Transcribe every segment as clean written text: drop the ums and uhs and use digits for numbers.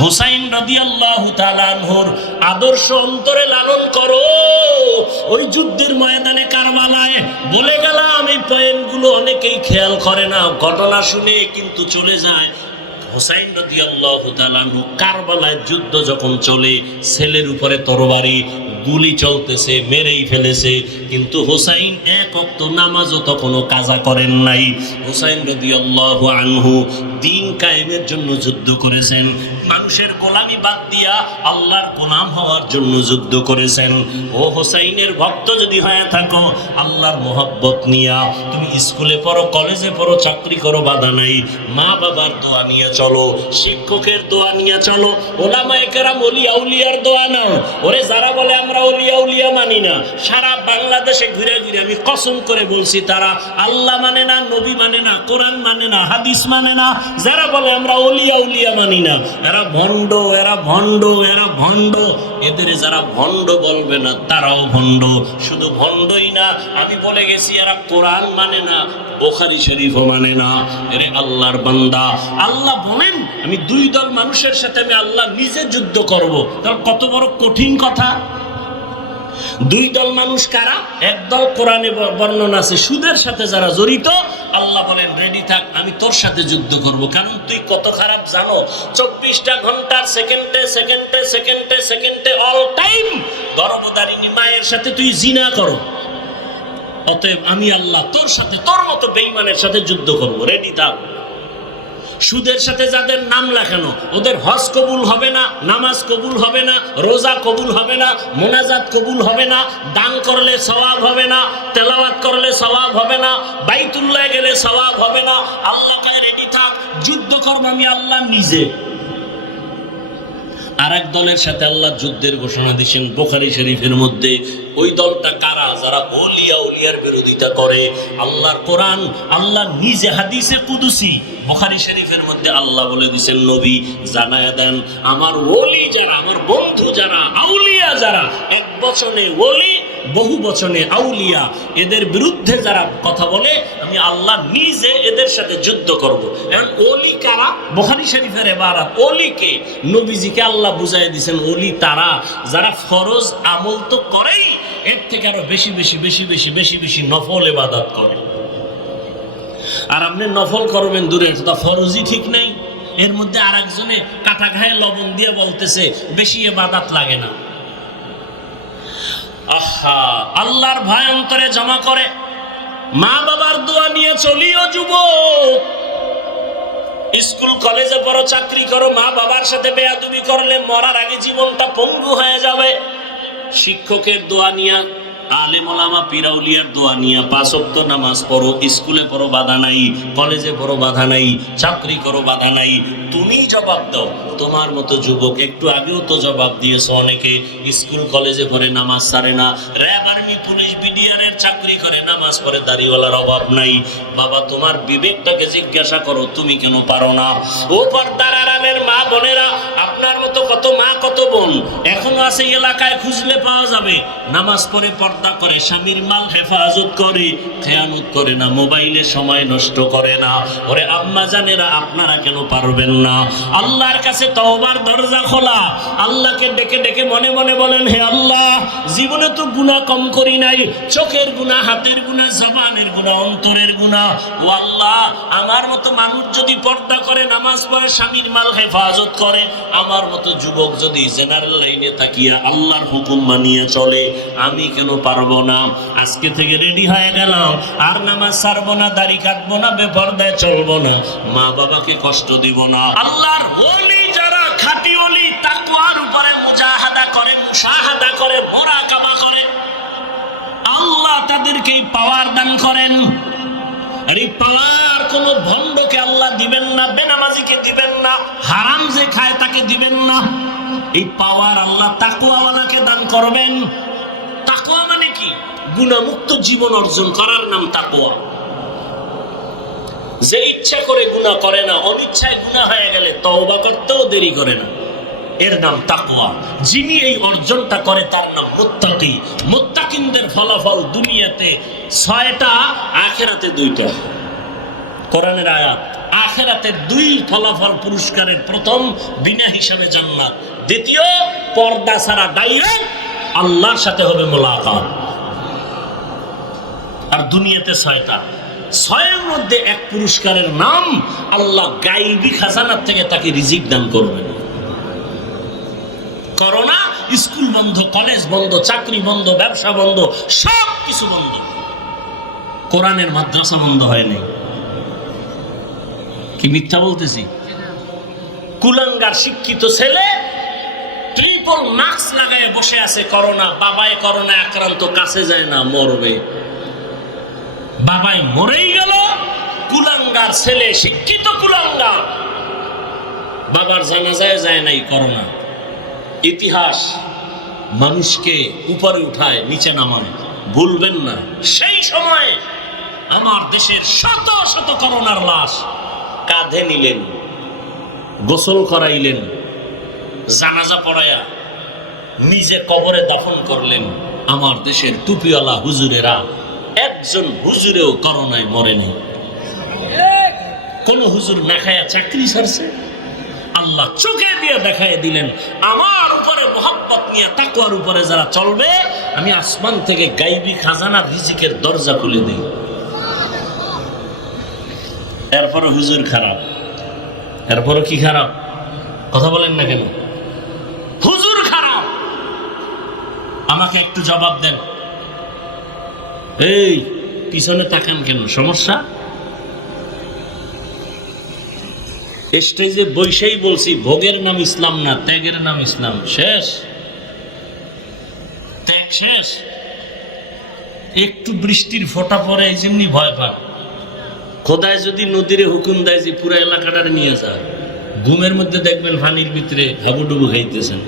হুসাইন রাদিয়াল্লাহু তাআলা আনহুর আদর্শ অন্তরে লালন করো। ওই যুদ্ধের ময়দানে কারবালায় বলে গেলাম, এই পয়েন্টগুলো অনেকেই খেয়াল করে না, ঘটনা শুনে কিন্তু চলে যায়। হুসাইন রাদিয়াল্লাহু তাআলা আনহু কারবালায় যুদ্ধ যখন চলে, ছেলের উপরে তরবারি, গুলি চলতেছে, মেরেই ফেলেছে, কিন্তু হুসাইন এক ওয়াক্ত নামাজও তখনও কাজা করেন নাই। হুসাইন রাদিয়াল্লাহু আনহু দিন কায়েমের জন্য যুদ্ধ করেছেন, মানুষের গোলামি বাদ দিয়া আল্লাহর গোলাম হওয়ার জন্য যুদ্ধ করেছেন। ও হুসাইনের ভক্ত যদি হয়ে থাকো, আল্লাহর মোহাব্বত নিয়া তুমি স্কুলে পড়ো, কলেজে পড়ো, চাকরি করো, বাধা নাই। মা বাবার দোয়া নিয়ে চলো, শিক্ষকের দোয়া নিয়ে চলো, ওলামায়ে কেরাম ওলিয়া উলিয়ার দোয়া নাও। ওরে যারা বলে আমরা ওলিয়া উলিয়া মানি না, সারা বাংলাদেশে ঘুরে ঘুরে আমি কসম করে বলছি, তারা আল্লাহ মানে না, নবী মানে না, কোরআন মানে না, হাদিস মানে না। যারা বলে আমরা ওলিয়া উলিয়া মানি না, এরা ভণ্ড, এরা ভণ্ড, এরা ভণ্ড। এদের যারা ভণ্ড বলবে না, তারাও ভণ্ড। শুধু ভণ্ডই না, আমি বলে গেছি এরা কোরআন মানে না, বুখারী শরীফও মানে না। এরে আল্লাহর বান্দা, আল্লাহ বলেন আমি দুই দল মানুষের সাথে আমি আল্লাহ নিজে যুদ্ধ করব। তাহলে কত বড় কঠিন কথা। দুই দল মানুষ কারা? একদল কোরআনে বর্ণনা আছে সুদের সাথে যারা জড়িত, আল্লাহ বলেন রেডি থাক, আমি তোর সাথে যুদ্ধ করব। কারণ তুই কত খারাপ জানো, 24টা ঘন্টার সেকেন্ডে সেকেন্ডে সেকেন্ডে সেকেন্ডে অল টাইম গর্ভধারিণী মায়ের সাথে তুই জিনা করো। অতএব আমি আল্লাহ তোর সাথে, তোর মতো বেঈমানের সাথে যুদ্ধ করব, রেডি থাক। সুদের সাথে যাদের নাম লেখানো, ওদের হজ কবুল হবে না, নামাজ কবুল হবে না, রোজা কবুল হবে না, মোনাজাত কবুল হবে না, দান করলে সওয়াব হবে না, তেলাওয়াত করলে সওয়াব হবে না, বাইতুল্লাহ গেলে সওয়াব হবে না। আল্লাহ কাছে রেডি থাক, যুদ্ধ করব আমি আল্লাহ নিজে। আর এক দলের সাথে আল্লাহ যুদ্ধের ঘোষণা দিয়েছেন বুখারী শরীফের মধ্যে। ওই দলটা কারা? যারা ওলিয়া উলিয়ার বিরোধিতা করে। আল্লাহর কোরআন, আল্লাহ নিজে হাদিসে কুদসি বুখারী শরীফের মধ্যে আল্লাহ বলে দিয়েছেন, নবী জানায়া দেন আমার ওলি যারা, আমার বন্ধু যারা, আউলিয়া যারা, এক বচনে ওলি, বহু বচনে আউলিয়া, এদের বিরুদ্ধে যারা কথা বলে আমি আল্লাহ নিজে এদের সাথে যুদ্ধ করব। এখন ওলি কারা? বুখারী শরীফের ইবারত ওলিকে নবীজিকে আল্লাহ বুঝাই দিয়েছেন, ওলি তারা যারা ফরজ আমল তো করেই, এর থেকে আরো বেশি বেশি বেশি বেশি বেশি বেশি নফল ইবাদত করে। আর আপনি নফল করবেন দূরের কথা, ফরজই ঠিক নাই। এর মধ্যে আর একজনে কাটা ঘায়ে লবণ দিয়ে বলতেছে বেশি ইবাদত লাগে না। আহা, আল্লাহর ভয় অন্তরে জমা করে মা বাবার দোয়া নিয়ে চলিও যুবক। স্কুল কলেজে পড়ো, চাকরি করো, মা বাবার সাথে বেয়াদবি করলে মরার আগে জীবনটা পঙ্গু হয়ে যাবে। শিক্ষকের দোয়া নিয়া, আলেম ওলামা পীরাউলিয়ার দোয়া নিয়া 5 ওয়াক্ত নামাজ পড়ো, স্কুলে পড়ো বাধা নাই, কলেজে পড়ো বাধা নাই, চাকরি করো বাধা নাই। তুমি জবাব দাও। তোমার মতো যুবক একটু আগেও তো জবাব দিয়েছো, অনেকে স্কুল কলেজে পড়ে নামাজ ছাড়ে না, র্যাব আর্মি পুলিশ বিডিআরের চাকরি করে নামাজ পড়ে, দাড়িওয়ালার অভাব নাই। বাবা তোমার বিবেকটাকে জিজ্ঞাসা করো, তুমি কেন পারো না? ও পর্দার আড়ালের মা বোনেরা, আপনার মতো কত মা কত বোন এখনো আছে এলাকায়, খুঁজলে পাওয়া যাবে। নামাজ পড়ে, পর্দা করে, স্বামীর মাল হেফাজত করে, খেয়ানত করে না, মোবাইলে সময় নষ্ট করে না। ওরে আম্মা জানেরা, আপনারা কেন পারবেন না? আল্লাহর কাছে তওবার দরজা খোলা। আল্লাহকে ডেকে ডেকে মনে মনে বলেন, হে আল্লাহ, জীবনে তো গুনাহ কম করি নাই, চোখের গুনাহ, হাতের গুনাহ, জবানের গুনাহ, অন্তরের গুনাহ। ও আল্লাহ, আমার মতো মানুষ যদি পর্দা করে, নামাজ পড়ে, স্বামীর মাল হেফাজত করে, আমার মতো যুবক যদি জেনারেল লাইনে তাকিয়া আল্লাহর হুকুম মানিয়ে চলে, আমি কেন পারবো না? আজকে থেকে রেডি হয়ে গেলাম, আর নামাজ ছাড়বো না, দাড়ি কাটবো না, বেপরদায় চলবো না, মা বাবাকে কষ্ট দিব না। আল্লাহর ওলি যারা, খাঁটি ওলি, তাকওয়ার উপরে মুজাহাদা করে, মুশাহাদা করে, মুরাকাবা করে, আল্লাহ তাদেরকে পাওয়ার দান করেন। আর এই পাওয়ার কোন ভণ্ডকে আল্লাহ দিবেন না, বেনামাজিকে দিবেন না, হারাম যে খায় তাকে দিবেন না। এই পাওয়ার আল্লাহ তাকওয়াওয়ালাকে দান করবেন। তাকওয়া মানে কি? গুনাহমুক্ত জীবন অর্জন করার নাম তাকওয়া। যে ইচ্ছা করে গুনাহ করে না, অনিচ্ছায় গুনাহ হয়ে গেলে তওবা করতেও দেরি করে না, এর নাম তাকওয়া। যিনি এই অর্জনটা করে তার নাম মুত্তাকি। মুত্তাকিনদের ফলাফল দুনিয়াতে 6টা, আখিরাতে 2টা। কোরআনের আয়াত। আখিরাতের 2 ফলাফল পুরস্কারের প্রথম বিনা হিসাবে জান্নাত, দ্বিতীয় পর্দা ছাড়া ডাইরেক্ট আল্লাহর সাথে হবে মোলাকাত। আর দুনিয়াতে 6টা, 6-এর মধ্যে এক পুরস্কারের নাম আল্লাহ গায়বী খাজানার থেকে তাকে রিজিক দান করবেন। করোনা, স্কুল বন্ধ, কলেজ বন্ধ, চাকরি বন্ধ, ব্যবসা বন্ধ, সব কিছু বন্ধ, কোরআনের মাদ্রাসা বন্ধ হয়নি। কি মিথ্যা বলতেছি? কুলাঙ্গার শিক্ষিত ছেলে ট্রিপল মাস্ক লাগায় বসে আছে, করোনা, বাবায় করোনা আক্রান্ত, কাছে যায় না, মরবে। বাবায় মরেই গেল, কুলাঙ্গার ছেলে, শিক্ষিত কুলাঙ্গার, বাবার জানাজায় যায় নাই করোনা। ইতিহাস মানুষকে উপরে উঠায়, নিচে নামায়, ভুলবেন না। সেই সময় আমার দেশের শত শত করোনার লাশ কাঁধে নিলেন, গোসল করাইলেন, জানাজা পড়ায়া নিজে কবরে দাফন করলেন। আমার দেশের টুপিওয়ালা হুজুরেরা, একজন হুজুরেও করোনায় মরেনি। কোন হুজুর না খায়া চাকরি ছাড়ছে? আল্লাহ চোখে দিয়ে দেখায় দিলেন, আমার উপরে মোহাব্বত নিয়ে তাকওয়ার উপরে যারা চলবে, আমি আসমান থেকে গায়বী খাজানা রিজিকের দরজা খুলে দিই। এরপরও হুজুর খারাপ, এরপরও কি খারাপ? কথা বলেন না কেন? হুজুর খারাপ। আমাকে একটু জবাব দেন। এই পিছনে তাকান কেন? সমস্যা? স্টেজে বৈশাই বলছি, ভোগের নাম ইসলাম না, ত্যাগের নাম ইসলাম। শেষ, ত্যাগ শেষ। একটু বৃষ্টির ফোঁটা পরে এই যেমনি ভয় পান। খোদায় যদি নদীরে হুকুম দেয় যে পুরো এলাকাটা নিয়ে যায়, ঘুমের মধ্যে দেখবেন পানির ভিতরে হাবুডুবু খাইতেছেন।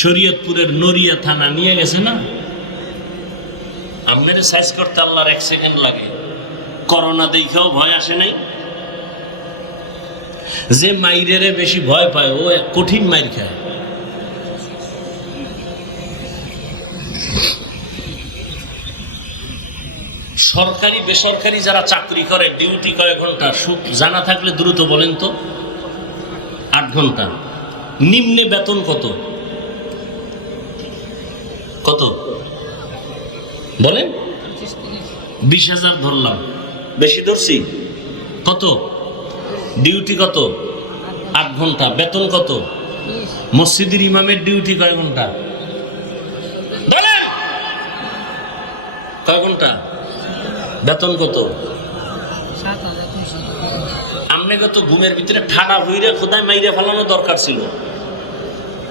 শরীয়তপুরের নড়িয়া থানা নিয়ে গেছে না, আপনার সাইজ করতে আল্লাহর 1 সেকেন্ড লাগে। করোনা দেখেও ভয় আসে নাই। যে মাইরেরে বেশি ভয় পায় ও কঠিন মাইর খায়। সরকারি বেসরকারি যারা চাকরি করে, ডিউটি কয় ঘন্টা জানা থাকলে দ্রুত বলেন তো? 8 ঘন্টা। নিম্নে বেতন কত? কত বলেন? 20,000 ধরলাম, বেশি ধরছি? কত ডিউটি? কত? 8 ঘন্টা। বেতন কত? মসজিদের ইমামের ডিউটি কয় ঘন্টা? বলেন কয় ঘন্টা? বেতন কত? আমনে কত? ঘুমের ভিতরে ঠাডা হইরে খোদায় মাইরে ফেলানো দরকার ছিল।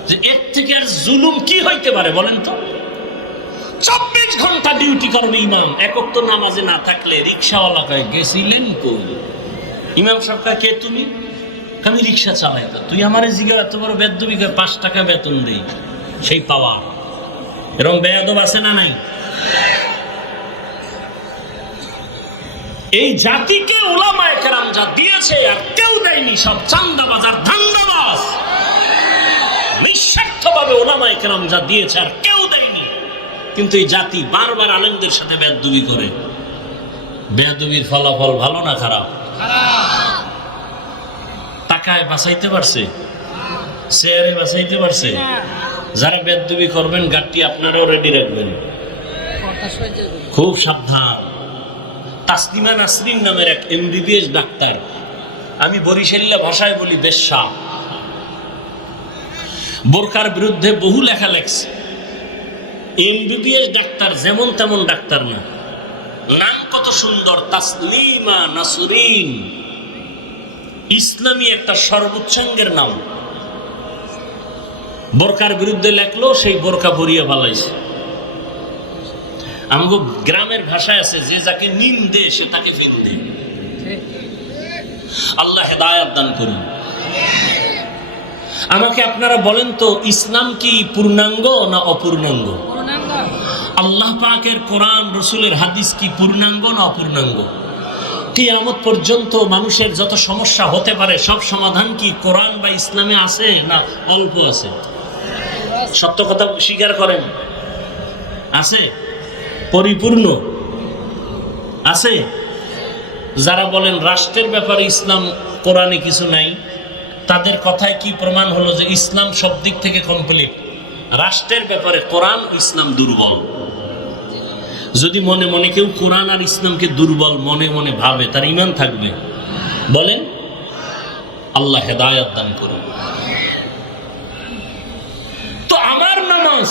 যে এর থেকে আর জুলুম কি হইতে পারে বলেন তো? 24 ঘন্টা ডিউটি করবে ইমাম। একক তো নামাজে না থাকলে রিক্সাওয়ালা কয় গেছিলেন কই? ইমাম সরকার, কে তুমি? আমি রিক্সা চালাই। তো তুই আমার জিগা এত বড় বেদবি, 5 টাকা বেতন দেই, সেই পাওয়া। এরকম বেয়াদব আছে না নাই? এই জাতিকে উলামায়ে কেরাম যা দিয়েছে আর কেউ দেয়নি, সব চান্দাবাজ আর ধান্দাবাজ। নিঃস্বার্থভাবে উলামায়ে কেরাম যা দিয়েছে আর কেউ দেয়নি। কিন্তু এই জাতি বারবার আলেমদের সাথে বেয়াদবি করে। বেয়াদবির ফলাফল ভালো না খারাপ? টাকায় বাঁচাইতে পারছে? শেয়ারে বাঁচাইতে পারছে? যারা বেয়াদবি করবেন গাড়ি আপনারাও রেডি রাখবেন, খুব সাবধান। তাসলিমা নাসরিন নামের এক MBBS ডাক্তার, আমি বরিশাল্লা ভাষায় বলি বেশ্যা, বোরকার বিরুদ্ধে বহু লেখা লেখছে। MBBS ডাক্তার, যেমন তেমন ডাক্তার না। নাম কত সুন্দর, তাসলিমা নাসরিন, ইসলামী একটা সর্বোচ্চাঙ্গের নাম। বোরকার বিরুদ্ধে লেখলো, সেই বোরকা পরিয়ে ভালাইছে। আমগো গ্রামের ভাষায় আছে, যে যাকে নিন্দে সে তাকে ফিন্দে। আল্লাহ হেদায়েত দান করুন। আমাকে আপনারা বলেন তো, ইসলাম কি পূর্ণাঙ্গ না অপূর্ণাঙ্গ? আল্লাহ পাকের কোরআন রসুলের হাদিস কি পূর্ণাঙ্গ না অপূর্ণাঙ্গ? কিয়ামত পর্যন্ত মানুষের যত সমস্যা হতে পারে সব সমাধান কি কোরআন বা ইসলামে আছে না অল্প আছে? সত্য কথা স্বীকার করেন, আছে? পরিপূর্ণ আছে? যারা বলেন রাষ্ট্রের ব্যাপারে ইসলাম কোরআনে কিছু নাই, তাদের কথায় কি প্রমাণ হলো যে ইসলাম সব দিক থেকে কমপ্লিট? রাষ্ট্রের ব্যাপারে কোরআন ইসলাম দুর্বল। যদি মনে মনে কেউ কোরআন আর ইসলামকে দুর্বল মনে মনে ভাবে, তার ঈমান থাকবে? বলেন, আল্লাহ হেদায়েত দান করুন। তো আমার নামাজ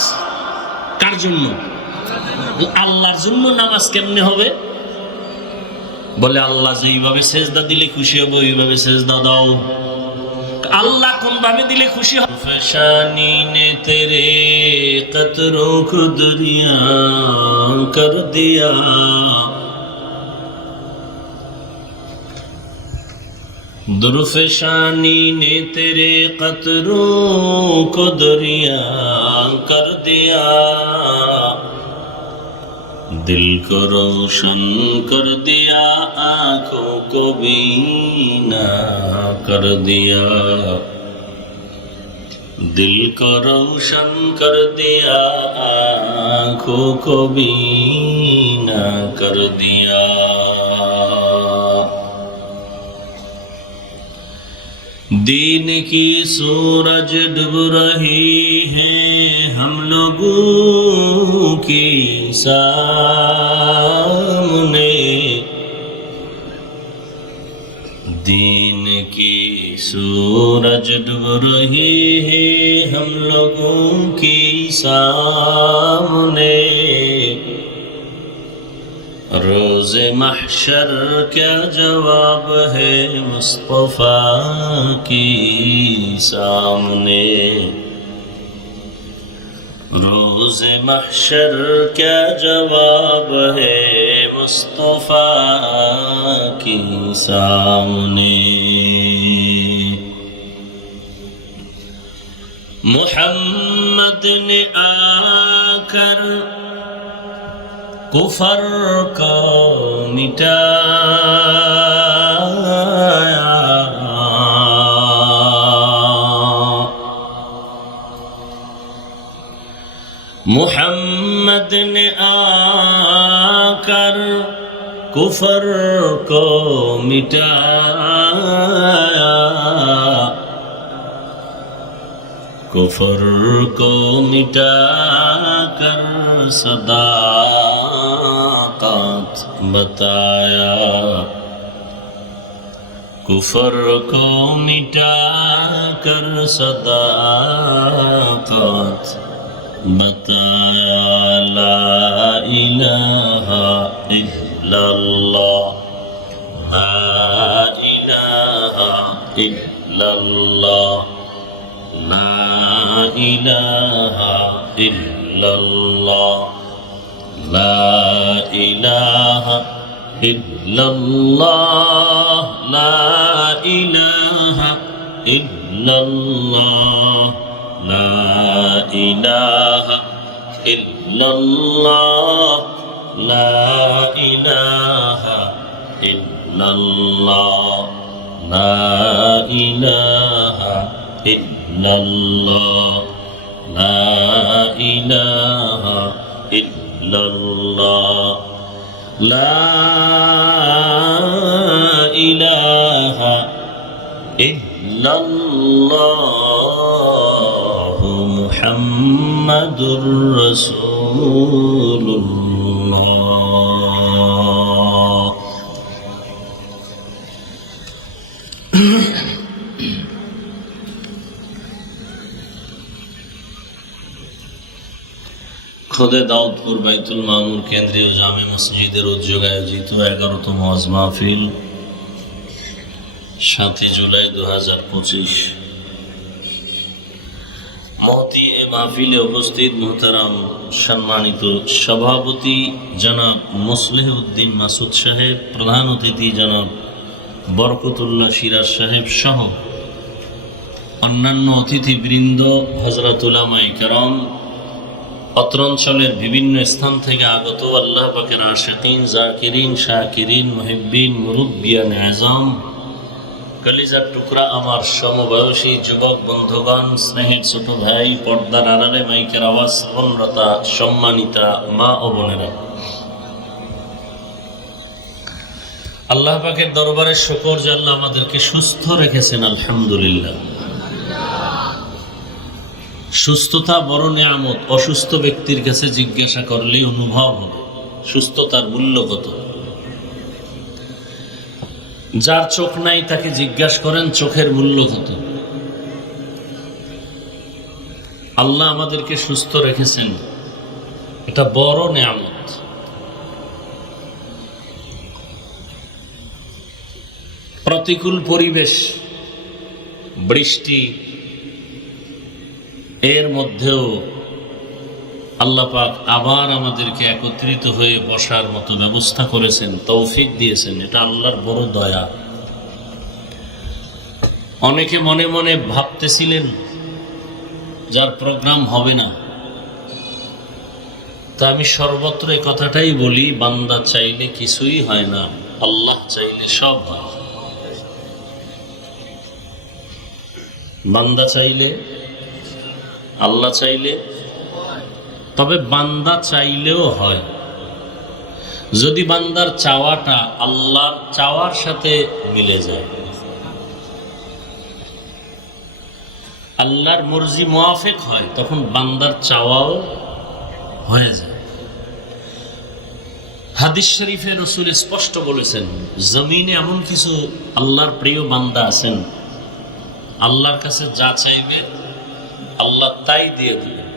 কার জন্য? আল্লাহর জন্য। নামাজ কেমনে হবে? বলে আল্লাহ যেইভাবে সেজদা দিলে খুশি হবে ওইভাবে সেজদা দাও। আল্লাহ কোন ভাবে দিলে খুশি হবে? ফশানি নে তেরে কতরোं को दरिया कर दिया, दुर्फशानी ने तेरे कतरों को दरिया कर दिया, दिल को रोशन कर दिया, आंखों को बीना कर दिया, दिल को रोशन कर दिया, आंखों को बीना कर दिया। दीन की सूरज डूब रही है हम लोगों के सामने, दीन की सूरज डूब रही है हम लोगों के सामने, रोज़े महशर क्या जवाब है मुस्तफ़ा के सामने, रोज़े महशर क्या जवाब है मुस्तफ़ा के सामने। मुहम्मद ने आकर कुफर को मिटाया, मुहम्मद ने आकर कुफर को मिटाया, कुफर को मिटाकर सदाकत बताया, कुफर को मिटाकर सदाकत बताया। ला इलाहा इल्लल्लाह, ला इलाहा इल्लल्लाह, ला इलाहा इल्लल्लाह, ला इलाहा इल्लल्लाह, ला इलाहा इल्लल्लाह, ला इलाहा इल्लल्लाह, ला इलाहा इल्लल्लाह, ला इलाहा इल्लल्लाह, ला इलाहा इल्लल्लाह, ला इलाहा इल्लल्लाह, मुहम्मदुर रसूलुल्लाह। খোদে দাউদপুর বাইতুল মামুর কেন্দ্রীয় জামে মসজিদের উদ্যোগে আয়োজিত 11তম ওয়াজ মাহফিল 7 জুলাই 2025। মহতি এ মাহফিলে উপস্থিত মোহতারাম সম্মানিত সভাপতি জনাব মুসলিহ উদ্দিন মাসুদ সাহেব, প্রধান অতিথি জনাব বরকতুল্লাহ সিরাজ সাহেব সহ অন্যান্য অতিথিবৃন্দ, হযরত উলামায়ে কেরাম, অত্র অঞ্চলের বিভিন্ন স্থান থেকে আগত আল্লাহ পাকের আশিকিন, জাকিরিন, শাকিরিন, মুহিব্বিন, মুরব্বিয়ান আযম, কলিজার টুকরা আমার সমবয়সী যুবক বন্ধুগণ, স্নেহের ছোট ভাই, পর্দার আড়ালে মাইকের আওয়াজ শ্রবণরতা সম্মানিতা মা ও বোনেরা, আল্লাহ পাকের দরবারে শুকর যে আল্লাহ আমাদেরকে সুস্থ রেখেছেন, আলহামদুলিল্লাহ। সুস্থতা বড় নিয়ামত। অসুস্থ ব্যক্তির কাছে জিজ্ঞাসা করলেই অনুভব হবে সুস্থতার মূল্য কত। যার চোখ নাই তাকে জিজ্ঞাসা করেন চোখের মূল্য কত। আল্লাহ আমাদেরকে সুস্থ রেখেছেন, এটা বড় নিয়ামত। প্রতিকূল পরিবেশ, বৃষ্টি, এর মধ্যেও আল্লাহ পাক আবার আমাদেরকে একত্রিত হয়ে বসার মতো ব্যবস্থা করেছেন, তৌফিক দিয়েছেন। এটা আল্লাহর বড় দয়া। অনেকে মনে মনে ভাবতেছিলেন যার প্রোগ্রাম হবে না, তা আমি সর্বত্র এই কথাটাই বলি, বান্দা চাইলে কিছুই হয় না, আল্লাহ চাইলে সব হয়। বান্দা চাইলে, আল্লাহ চাইলে, তবে বান্দা চাইলেও হয় যদি বান্দার চাওয়াটা আল্লাহর চাওয়ার সাথে মিলে যায়, আল্লাহর মর্জি মুআফিক হয়, তখন বান্দার চাওয়াও হয়ে যায়। হাদিস শরীফে রাসূল স্পষ্ট বলেছেন, জমিনে এমন কিছু আল্লাহর প্রিয় বান্দা আছেন, আল্লাহর কাছে যা চাইবে আল্লাহ তাই দিয়ে দিবেন।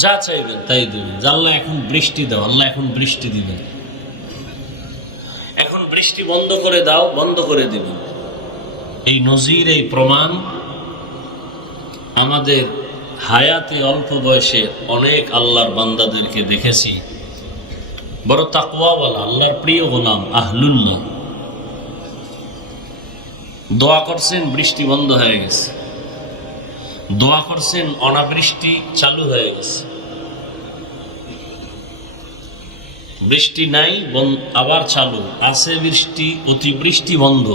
যা চাইবেন তাই দিবেন। আল্লাহ এখন বৃষ্টি দাও, আল্লাহ এখন বৃষ্টি দিবেন। এখন বৃষ্টি বন্ধ করে দাও, বন্ধ করে দিবেন। এই নজির, এই প্রমাণ আমাদের হায়াতে অল্প বয়সে অনেক আল্লাহর বান্দাদেরকে দেখেছি, বড় তাকওয়াওয়ালা, আল্লাহর প্রিয় গোলাম, আহলুল্লাহ। দোয়া করছেন, বৃষ্টি বন্ধ হয়ে গেছে। দোয়া করছেন, অনাবৃষ্টি চালু হয়ে গেছে। বৃষ্টি নাই, আবার চালু আছে বৃষ্টি, অতিবৃষ্টি বন্ধ।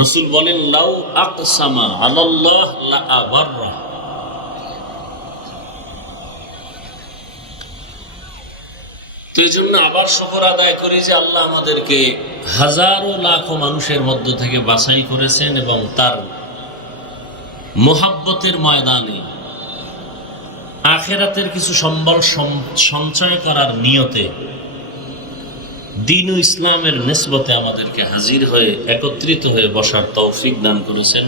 রাসূল বলেন, লাউ আকসামা আলাল্লাহ লা আবাররা। তো এই জন্য আবার শুকর আদায় করি যে আল্লাহ আমাদেরকে হাজারো লাখো মানুষের মধ্য থেকে বাছাই করেছেন এবং তার মুহাব্বতের ময়দানে আখিরাতের কিছু সম্বল সঞ্চয় করার নিয়তে দ্বীন ও ইসলামের নিসবতে আমাদেরকে হাজির হয়ে একত্রিত হয়ে বসার তৌফিক দান করেছেন।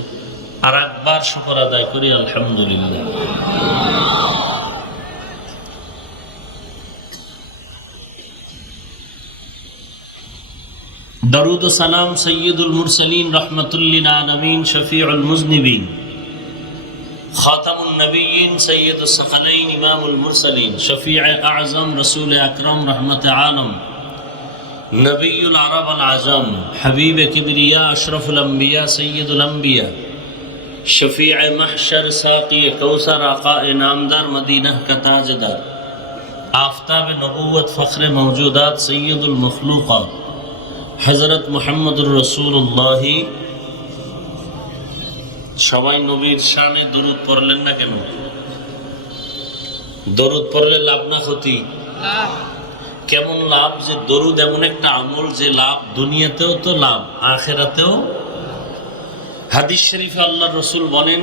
আর একবার শুকর আদায় করি, আলহামদুলিল্লাহ। দরুদ ও সালাম সৈয়দুল মুরসালিন, রাহমাতুল লিল আলামিন, শফিউল মুজনিবিন, খাতামুন নবিয়্যিন, সৈয়দুস সাকালাইন, ইমামুল মুরসালিন, শফিউ আযম, রাসূল আকরাম, রাহমাতে আলম, নবিয়ুল আরব আল আজম, হাবিব কিবরিয়া, আশরাফুল আম্বিয়া, সৈয়দুল আম্বিয়া, শফিউ মাহশর, সাকি কৌসর, আকা নামদার, মদিনা কা তাজদার, আফতাব নবুয়ত, ফখরে মওজুদাত, সৈয়দুল মখলুকাত, হযরত মুহাম্মদুর রাসূলুল্লাহ। সবাই নবীর শানে দরুদ পড়লেন না কেন? দরুদ পড়লে লাভ না ক্ষতি? কেমন লাভ? যে দরুদ এমন একটা আমল যে লাভ দুনিয়াতেও তো লাভ, আখিরাতেও। হাদিস শরীফে আল্লাহর রাসূল বলেন,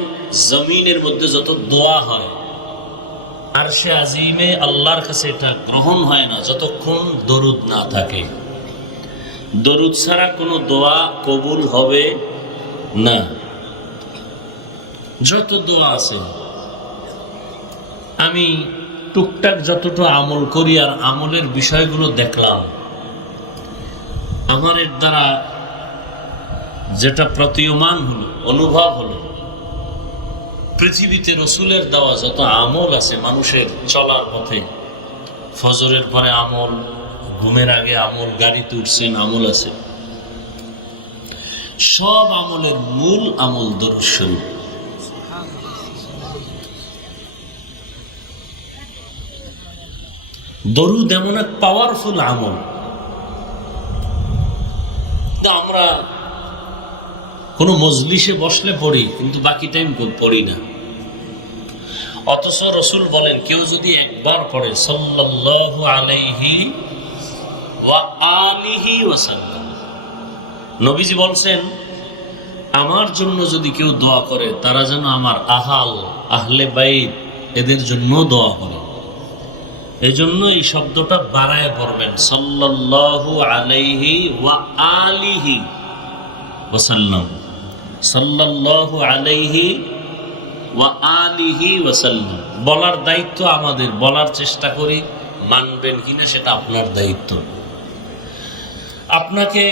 জমিনের মধ্যে যত দোয়া হয় আরশে আজিমে আল্লাহর কাছে এটা গ্রহণ হয় না যতক্ষণ দরুদ না থাকে। দরুদ ছাড়া কোনো দোয়া কবুল হবে না। যত দোয়া আছে, আমি টুকটাক যতটা আমল করি আর আমলের বিষয়গুলো দেখলাম, আমার এর দ্বারা যেটা প্রতীয়মান হলো, অনুভব হলো, পৃথিবীতে রসুলের দেওয়া যত আমল আছে মানুষের চলার পথে, ফজরের পরে আমল, ঘুমের আগে আমল, গাড়িতে উঠছেন আমল আছে, সব আমলের মূল আমল দরুদ শরীফ। দরুদ এমন এক পাওয়ারফুল আমল, আমরা কোনো মজলিসে বসলে পড়ি কিন্তু বাকি টাইম পড়ি না। অথচ রসুল বলেন, কেউ যদি একবার পড়ে সাল্লাল্লাহু আলাইহি ওয়া আলিহি ওয়াসাল্লাম। নবীজি বলছেন, আমার জন্য যদি কেউ দোয়া করে তারা যেন আমার আহলে বাইত এদের জন্য দোয়া করে। এজন্য এই শব্দটা বাড়ায় পড়বেন, সাল্লাল্লাহু আলাইহি ওয়া আলিহি ওয়াসাল্লাম, সাল্লাল্লাহু আলাইহি ওয়া আলিহি ওয়াসাল্লাম। বলার দায়িত্ব আমাদের, বলার চেষ্টা করি, মানবেন কিনা সেটা আপনার দায়িত্ব। আপনাকে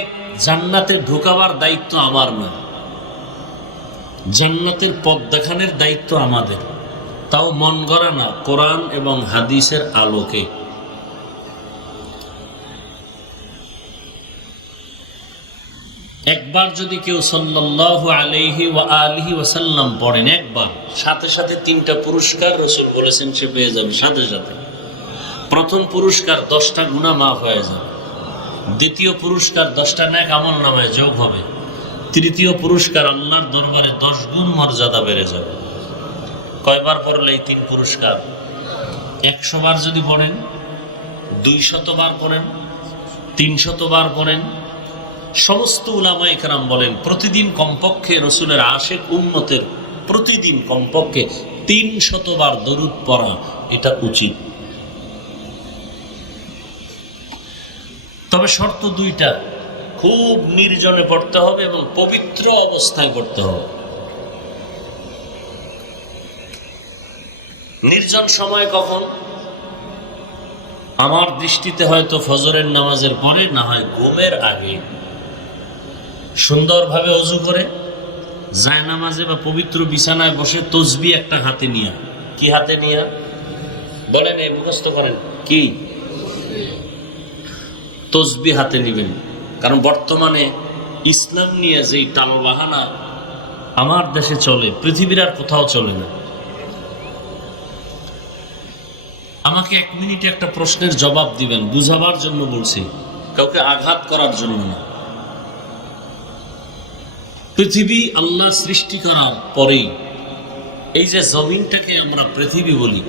জান্নাতে ঢোকাবার দায়িত্ব আমার না, জান্নাতের পথ দেখানোর দায়িত্ব আমাদের, তাও মন গড়া না, কোরআন এবং হাদিসের আলোকে। একবার যদি কেউ সাল্লাল্লাহু আলাইহি ওয়া আলিহি ওয়াসাল্লাম পড়েন, একবার সাথে সাথে 3টা পুরস্কার রাসূল বলেছেন সে পেয়ে যাবে সাথে সাথে। প্রথম পুরস্কার 10টা গুনাহ মাফ হয়ে যাবে, দ্বিতীয় পুরস্কার 10টা নেক আমল নামায় যোগ হবে, তৃতীয় পুরস্কার আল্লাহর দরবারে 10 গুণ মর্যাদা বেড়ে যাবে। কয়বার পড়লে এই 3 পুরস্কার? 100 বার যদি পড়েন, 200 বার পড়েন, 300 বার পড়েন। সমস্ত উলামায়ে কেরাম বলেন প্রতিদিন কমপক্ষে রাসূলের আশিক উম্মতের প্রতিদিন কমপক্ষে 300 বার দরুদ পড়া এটা উচিত। তবে শর্ত 2টা, খুব নির্জনে পড়তে হবে এবং পবিত্র অবস্থায় পড়তে হবে। নির্জন সময় কখন? আমার দৃষ্টিতে হয়তো ফজরের নামাজের পরে, না হয় ঘুমের আগে। সুন্দরভাবে ওযু করে জায়নামাজে বা পবিত্র বিছানায় বসে তসবিহ একটা হাতে নিয়ে, কি হাতে নিয়ে বলেন, এই মুখস্থ করেন, কি তসবিহ হাতে নেবেন। কারণ বর্তমানে ইসলাম নিয়ে যেই টালবাহানা আমার দেশে চলে, পৃথিবীর আর কোথাও চলে না। আমাকে 1 মিনিটে একটা প্রশ্নের জবাব দিবেন, বুঝাবার জন্য বলছি, কাউকে আঘাত করার জন্য না। পৃথিবী আল্লাহ সৃষ্টি করার পরেই এই যে জমিনটাকে আমরা পৃথিবী বলি,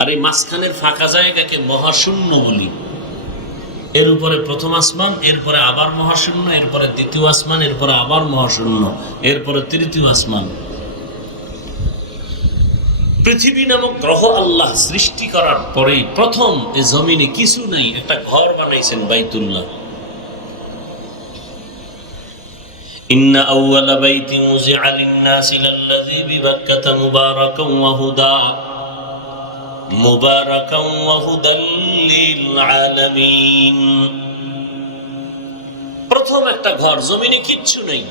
আর এই মাঝখানের ফাঁকা জায়গাকে মহাশূন্য বলি, এর উপরে প্রথম আসমান, এরপরে আবার মহাশূন্য, এরপরে দ্বিতীয় আসমান, এরপরে আবার মহাশূন্য, এরপরে তৃতীয় আসমান। পৃথিবী নামক গ্রহ আল্লাহ সৃষ্টি করার পরেই প্রথম এই জমিনে কিছু নাই, একটা ঘর বানাইছেন, বাইতুল্লাহ। ইন্না আউওয়ালা বাইতিন উযিআ লিন-নাসি লাল্লাযী বিবাক্কাতা মুবারাকান ওয়া হুদা মুবারাকান ওয়া হুদাল লিল আলামিন। প্রথম একটা ঘর, জমিনে কিচ্ছু নেই,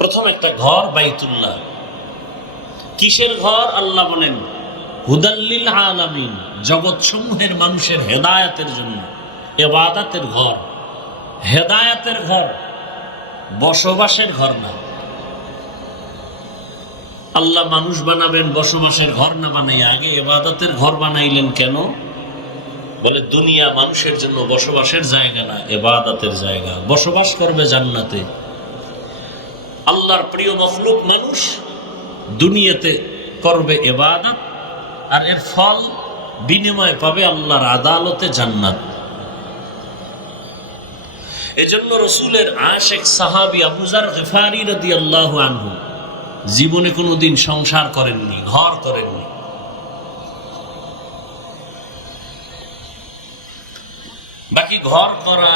প্রথম একটা ঘর বাইতুল্লাহ। কিসের ঘর? আল্লাহ বলেন হুদাল লিল আলামিন, জগৎসমূহের মানুষের হেদায়েতের জন্য, ইবাদতের ঘর, হেদায়েতের ঘর, বসবাসের ঘর না। আল্লাহ মানুষ বানাবেন বসবাসের ঘর না বানাইয়া আগে ইবাদতের ঘর বানাইলেন কেন? বলে দুনিয়া মানুষের জন্য বসবাসের জায়গা না, ইবাদতের জায়গা। বসবাস করবে জান্নাতে। আল্লাহর প্রিয় মখলুক মানুষ দুনিয়াতে করবে ইবাদত, আর এর ফল বিনিময় পাবে আল্লাহর আদালতে জান্নাত। এজন্য রাসূলের আশিক সাহাবী আবু যার গিফারি রাদিয়াল্লাহু আনহু জীবনে কোনোদিন সংসার করেননি, ঘর করেননি। বাকি ঘর করা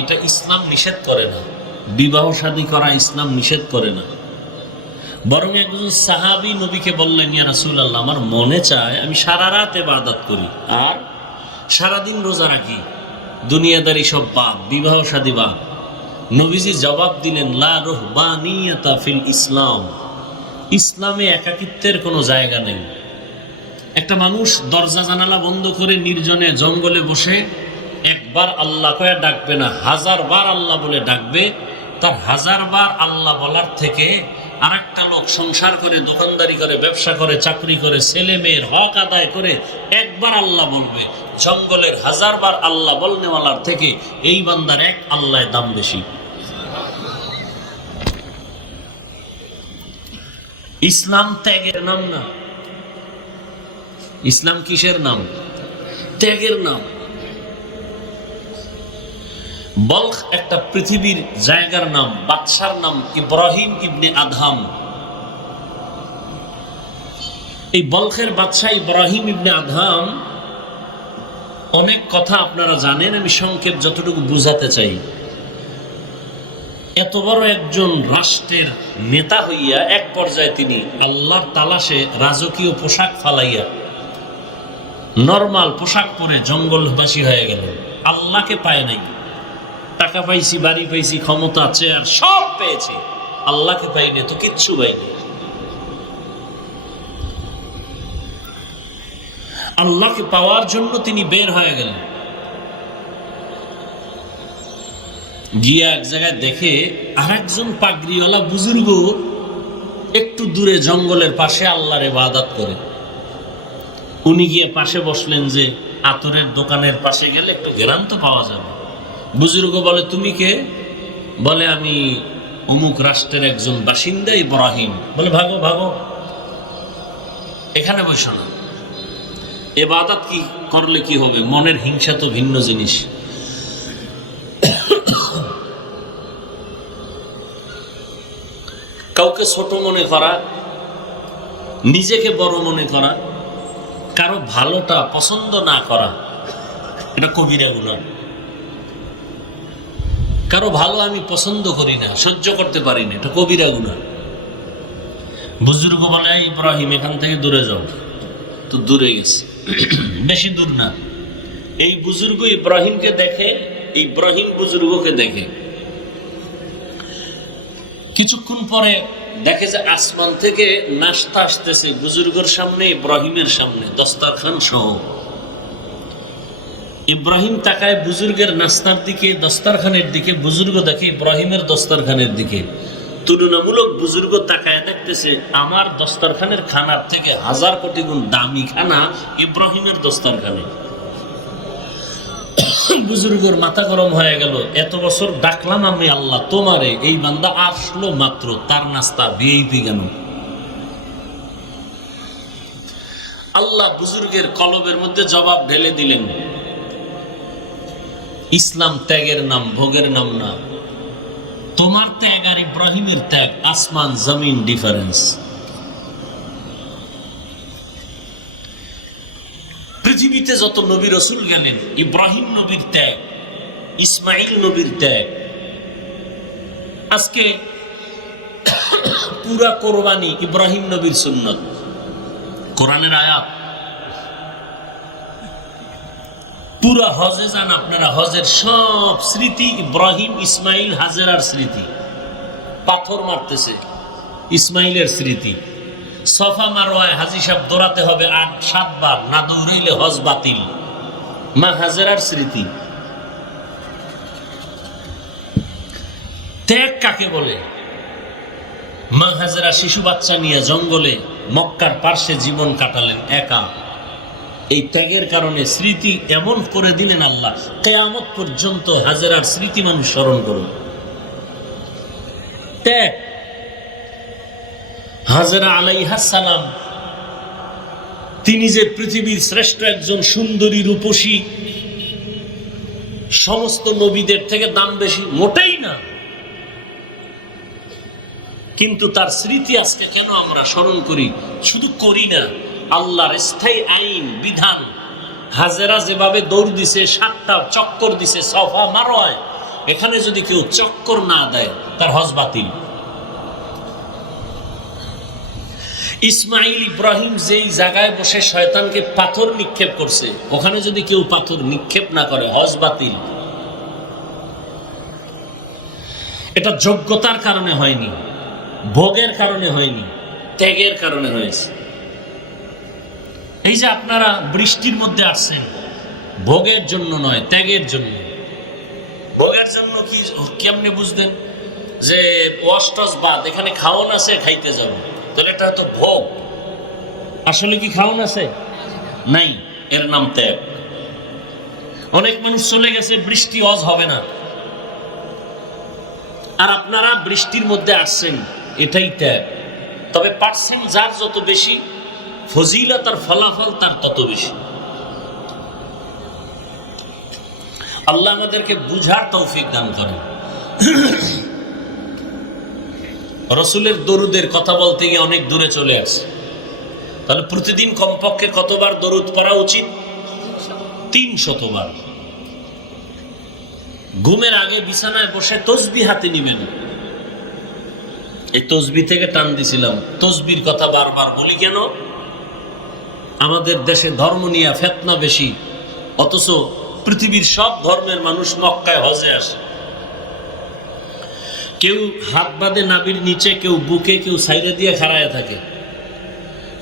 এটা ইসলাম নিষেধ করে না, বিবাহ শাদী করা ইসলাম নিষেধ করে না। বরং একজন সাহাবী নবীকে বললেন, ইয়া রাসূলুল্লাহ, আমার মনে চায় আমি সারা রাত ইবাদত করি আর সারাদিন রোজা রাখি, দুনিয়াদারি সব বাদ, বিবাহ শাদী বাদ। নবীজি জবাব দিলেন, লা রুহবানিয়াতা ফিল ইসলাম, ইসলামে একাকিত্বের কোনো জায়গা নেই। একটা মানুষ দরজা জানালা বন্ধ করে নির্জনে জঙ্গলে বসে একবার আল্লাহ কয়ে ডাকবে না, 1000 বার আল্লাহ বলে ডাকবে। তার 1000 বার আল্লাহ বলার থেকে আরেকটা লোক সংসার করে, দোকানদারি করে, ব্যবসা করে, চাকরি করে, ছেলে মেয়ের হক আদায় করে একবার আল্লাহ বলবে, জঙ্গলের 1000 বার আল্লাহ বলনেওয়ালার থেকে এই বান্দার এক আল্লাহ দাম বেশি। ইসলাম ত্যাগের নাম না। ইসলাম কিসের নাম? ত্যাগের নাম। বলখ একটা পৃথিবীর জায়গার নাম, বাদশার নাম ইব্রাহিম ইবনে আদহাম। এই বলখের বাদশা ইব্রাহিম ইবনে আদহাম অনেক কথা আপনারা জানেন, আমি সংক্ষেপ যতটুকু বুঝাতে চাই। এত বড় একজন রাষ্ট্রের নেতা হইয়া এক পর্যায়ে তিনি আল্লাহর তালাশে রাজকীয় পোশাক ফালাইয়া নরমাল পোশাক পরে জঙ্গলবাসী হয়ে গেল। আল্লাহকে পায় নাই। টাকা পাইছি, বাড়ি পাইছি, ক্ষমতা, চেয়ার সব পেয়েছি, আল্লাহকে পাইনি তো কিচ্ছু পাইনি। আল্লাহকে পাওয়ার জন্য তিনি বের হয়ে গেলেন। গিয়া এক জায়গায় দেখে আরেকজন পাগড়িওয়ালা বুজুর্গ একটু দূরে জঙ্গলের পাশে আল্লাহর ইবাদত করে। উনি গিয়ে পাশে বসলেন যে আতরের দোকানের পাশে গেলে একটু ঘেরান তো পাওয়া যাবে। বুজুর্গ বলে, তুমি কে? বলে, আমি অমুক রাষ্ট্রের একজন বাসিন্দা ইব্রাহিম। বলে, ভাগো ভাগো, এখানে বসো না। ইবাদত কি করলে কি হবে? মনের হিংসা তো ভিন্ন জিনিস। কাউকে ছোট মনে করা, নিজেকে বড় মনে করা, কারো ভালোটা পছন্দ না করা, এটা কবিরা গুনাহ। কারো ভালো আমি পছন্দ করি না, সহ্য করতে পারি না, এটা কবিরা গুনাহ। বুজুর্গ বলে, ইব্রাহিম এখান থেকে দূরে যাও। তো দূরে গেছে, বেশি দূর না। এই বুজুর্গ ইব্রাহিমকে দেখে, ইব্রাহিম বুজুর্গকে দেখে। কিছুক্ষণ পরে দেখে যে আসমান থেকে নাস্তা আসতেছে বুজুর্গের সামনে, ইব্রাহিমের সামনে, দস্তরখান সহ। ইব্রাহিম তাকায় বুজুর্গের নাস্তার দিকে, দস্তরখানের দিকে। বুজুর্গ দেখে ইব্রাহিমের দস্তরখানের দিকে। তুলনামূলক বুজুর্গ তাকায় দেখতেছে আমার দস্তরখানের খানার থেকে 1000 কোটি গুণ দামি খানা ইব্রাহিমের দস্তরখানে। বুজুর্গের মাথা গরম হয়ে গেল। এত বছর ডাকলাম আমি আল্লাহ তোমারে, এই বান্দা আসলো মাত্র, তার নাস্তা ভিআইপি কেন? আল্লাহ বুজুর্গের কলবের মধ্যে জবাব ঢেলে দিলেন, ইসলাম ত্যাগের নাম, ভোগের নাম না। তোমার ত্যাগ আর ইব্রাহিমের ত্যাগ আসমান জমিন ডিফারেন্স। পৃথিবীতে যত নবী রসুল গেলেন, ইব্রাহিম নবীর ত্যাগ, ইসমাইল নবীর ত্যাগ। আজকে পুরা কোরবানি ইব্রাহিম নবীর সুন্নত, কোরআনের আয়াত। পুরা হজে যান আপনারা, হজের সব স্মৃতি ইব্রাহিম, ইসমাইল, হাজেরার স্মৃতি। পাথর মারতেছে, ইসমাইলের স্মৃতি। সফা মারওয়ায় হাজি সাহেব দৌড়াতে হবে 8-7 বার, না দৌড়াইলে হজ বাতিল, মা হাজেরার স্মৃতি। ত্যাগ কাকে বলে? মা হাজেরা শিশু বাচ্চা নিয়ে জঙ্গলে মক্কার পার্শ্বে জীবন কাটালেন একা। এই ত্যাগের কারণে স্মৃতি এমন করে দিলেন আল্লাহ, কিয়ামত পর্যন্ত হাজেরার স্মৃতি মানুষ স্মরণ করুন। ত্যাগ। হাজেরা আলাইহিস সালাম, তিনি যে পৃথিবীর শ্রেষ্ঠ একজন সুন্দরী রূপসী, সমস্ত নবীদের থেকে দাম বেশি, মোটেই না। কিন্তু তার স্মৃতি আজকে কেন আমরা স্মরণ করি? শুধু করি না, আল্লাহর স্থায়ী আইন বিধান। হাজেরা যেভাবে দৌড় দিছে, 7টা চক্কর দিছে সফা মারওয়ায়, এখানে যদি কেউ চক্কর না দেয় তার হজ বাতিল। ইসমাইল ইব্রাহিম যেই জায়গায় বসে শয়তানকে পাথর নিক্ষেপ করছে, ওখানে যদি কেউ পাথর নিক্ষেপ না করে হজ বাতিল। এটা যোগ্যতার কারণে হয়নি, ভোগের কারণে হয়নি, ত্যাগের কারণে হয়েছে। এই যে আপনারা বৃষ্টির মধ্যে আসছেন, ভোগের জন্য নয়, ত্যাগের জন্য। ভোগের জন্য কি কেমনে বুঝবেন যে ওয়াশটস বাদ, এখানে খাওয়ান আছে, খাইতে যাবো, তাহলে এটা তো ভোগ। আসলে কি খাওয়ান আছে? নাই, এর নাম ত্যাগ। অনেক মানুষ চলে গেছে, বৃষ্টি হজ হবে না, আর আপনারা বৃষ্টির মধ্যে আসছেন, এটাই ত্যাগ। তবে পার্সেন্ট যার যত বেশি, ফজিলত আর ফলাফল তার তত বেশি। আল্লাহ আমাদেরকে বুঝার তৌফিক দান করেন। রসুলের দরুদের কথা বলতে গিয়ে অনেক দূরে চলে আসে। তাহলে প্রতিদিন কমপক্ষে কতবার দরুদ পড়া উচিত? 300 বার। ঘুমের আগে বিছানায় বসে তসবিহ হাতে নিবেন। এই তসবিহ থেকে টান দিছিলাম, তসবির কথা বারবার বলি কেন? আমাদের দেশে ধর্ম নিয়ে ফিতনা বেশি, অথচ পৃথিবীর সব ধর্মের মানুষ মক্কায় হজে আসে। কেউ হাত বাঁধে নাভির নিচে, কেউ বুকে, কেউ সাইডে দিয়ে খাড়ায় থাকে,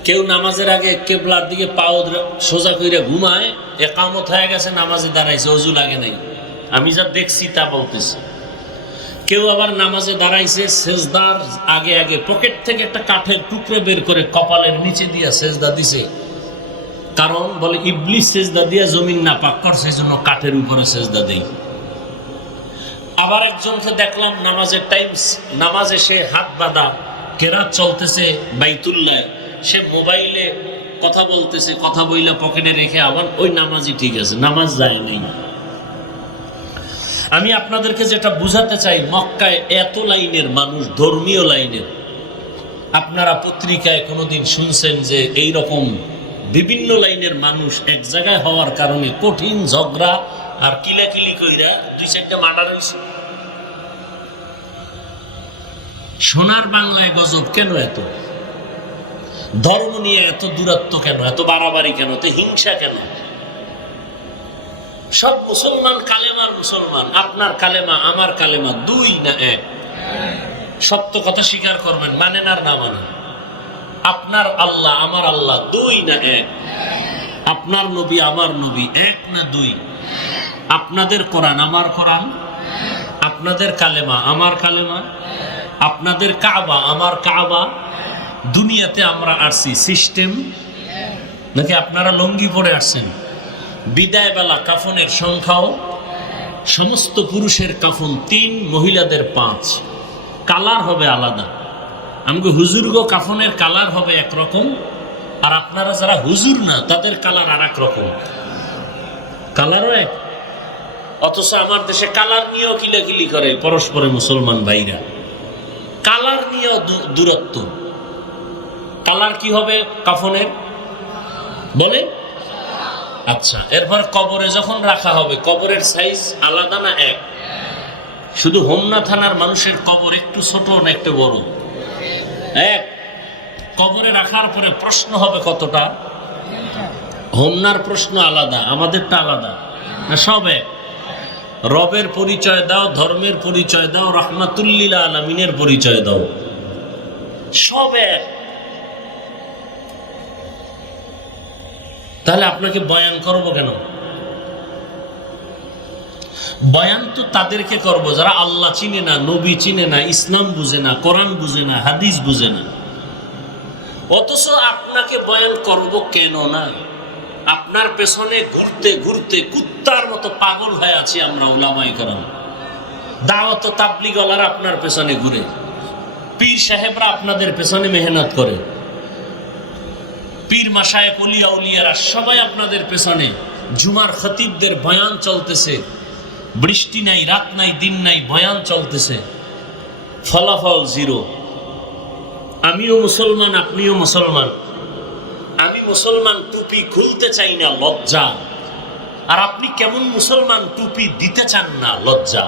কেউ নামাজের আগে কেবলার দিকে পাও সোজা কইরা ঘুমায়, একামত হয়ে গেছে, নামাজে দাঁড়াইছে, ওযু লাগে নাই। আমি যা দেখছি তা বলতেছি। কেউ আবার নামাজে দাঁড়াইছে, সেজদার আগে আগে পকেট থেকে একটা কাঠের টুকরো বের করে কপালের নিচে দিয়া সেজদা দিছে, কারণ বলে ইবলিস সেজদা দিয়া জমিন নাপাক করছে, সেজন্য কাঠের উপরে সেজদা দেই। আবার একজনকে দেখলাম নামাজের টাইম, নামাজে সে হাত বাঁধা, কেরাত চলতেছে বাইতুল্লাহ, সে মোবাইলে কথা বলতেছে, কথা বইলা পকেটে রেখে আবার ওই নামাজই ঠিক আছে, নামাজ যায় নেই। আমি আপনাদেরকে যেটা বুঝাতে চাই, মক্কায় এত লাইনের মানুষ, ধর্মীয় লাইনের। আপনারা পত্রিকায় কোনোদিন শুনছেন যে এই রকম বিভিন্ন লাইনের মানুষ এক জায়গায় হওয়ার কারণে কঠিন ঝগড়া আর কিলাকিলি কইরা 2-4টা মার্ডার হইছে? সোনার বাংলায় গজব কেন? এত ধর্ম নিয়ে এত দূরত্ব কেন? এত বাড়াবাড়ি কেন? এত হিংসা কেন? সব মুসলমান কালেমার মুসলমান। আপনার কালেমা আমার কালেমা 2 না 1? সত্য কথা স্বীকার করবেন, মানেন আর না মানেন। আপনার আল্লাহ আমার আল্লাহ 2 না 1? আপনার নবী আমার নবী 1 না 2? আপনাদের কোরআন আমার কোরআন, আপনাদের কালেমা আমার কালেমা, আপনাদের কাবা আমার কাবা। দুনিয়াতে আমরা আসছি সিস্টেম নাকি আপনারা লঙ্গি পরে আসছেন? বিদায় বেলা কাফনের সংখ্যাও, সমস্ত পুরুষের কাফন 3, মহিলাদের 5, কালার হবে আলাদা। আমাকে হুজুরগো কাফনের কালার হবে একরকম, আর আপনারা যারা হুজুর না তাদের কালার আর এক রকম, কালারও এক। অথচ আমার দেশে কালার নিয়েও কিলাকিলি করে পরস্পরে মুসলমান ভাইরা, কালার নিয়েও দূরত্ব। কালার কি হবে কাফনের বলে? আচ্ছা, এরপর কবরে যখন রাখা হবে, কবরের সাইজ আলাদা না 1? শুধু হোমনা থানার মানুষের কবর একটু ছোট না একটু বড়? 1। কবরে রাখার পরে প্রশ্ন হবে কতটা? হোমনার প্রশ্ন আলাদা, আমাদেরটা আলাদা না? সব এক। রবের পরিচয় দাও, ধর্মের পরিচয় দাও, রাহমাতুল্লিল আলামিনের পরিচয় দাও, সব এক। তাহলে আপনাকে বয়ান করব কেন? বয়ান তো তাদেরকে করব যারা আল্লাহ চিনে না, নবী চিনে না, ইসলাম বুঝে না, কোরআন বুঝে না, হাদিস বুঝে না। অথচ আপনাকে বয়ান করব কেন না? আপনার পেছনে ঘুরতে ঘুরতে কুত্তার মতো পাগল হয়ে আছি আমরা উলামায়ে কেরাম। দাওয়াত ও তাবলীগওয়ালারা আপনার পেছনে ঘুরে, পীর সাহেবরা আপনাদের পেছনে মেহনত করে, পীর মাশায়েখ ওলিয়া উলিয়ারা সবাই আপনাদের পেছনে। জুমার খতিবদের বয়ান চলতেছে, বৃষ্টি নাই, রাত নাই, দিন নাই, বয়ান চলতেছে, ফলাফল 0। আমিও মুসলমান, আপনিও মুসলমান। আমি মুসলমান, টুপি খুলতে চাই না, লজ্জা। আর আপনি কেমন মুসলমান, টুপি দিতে চান না, লজ্জা।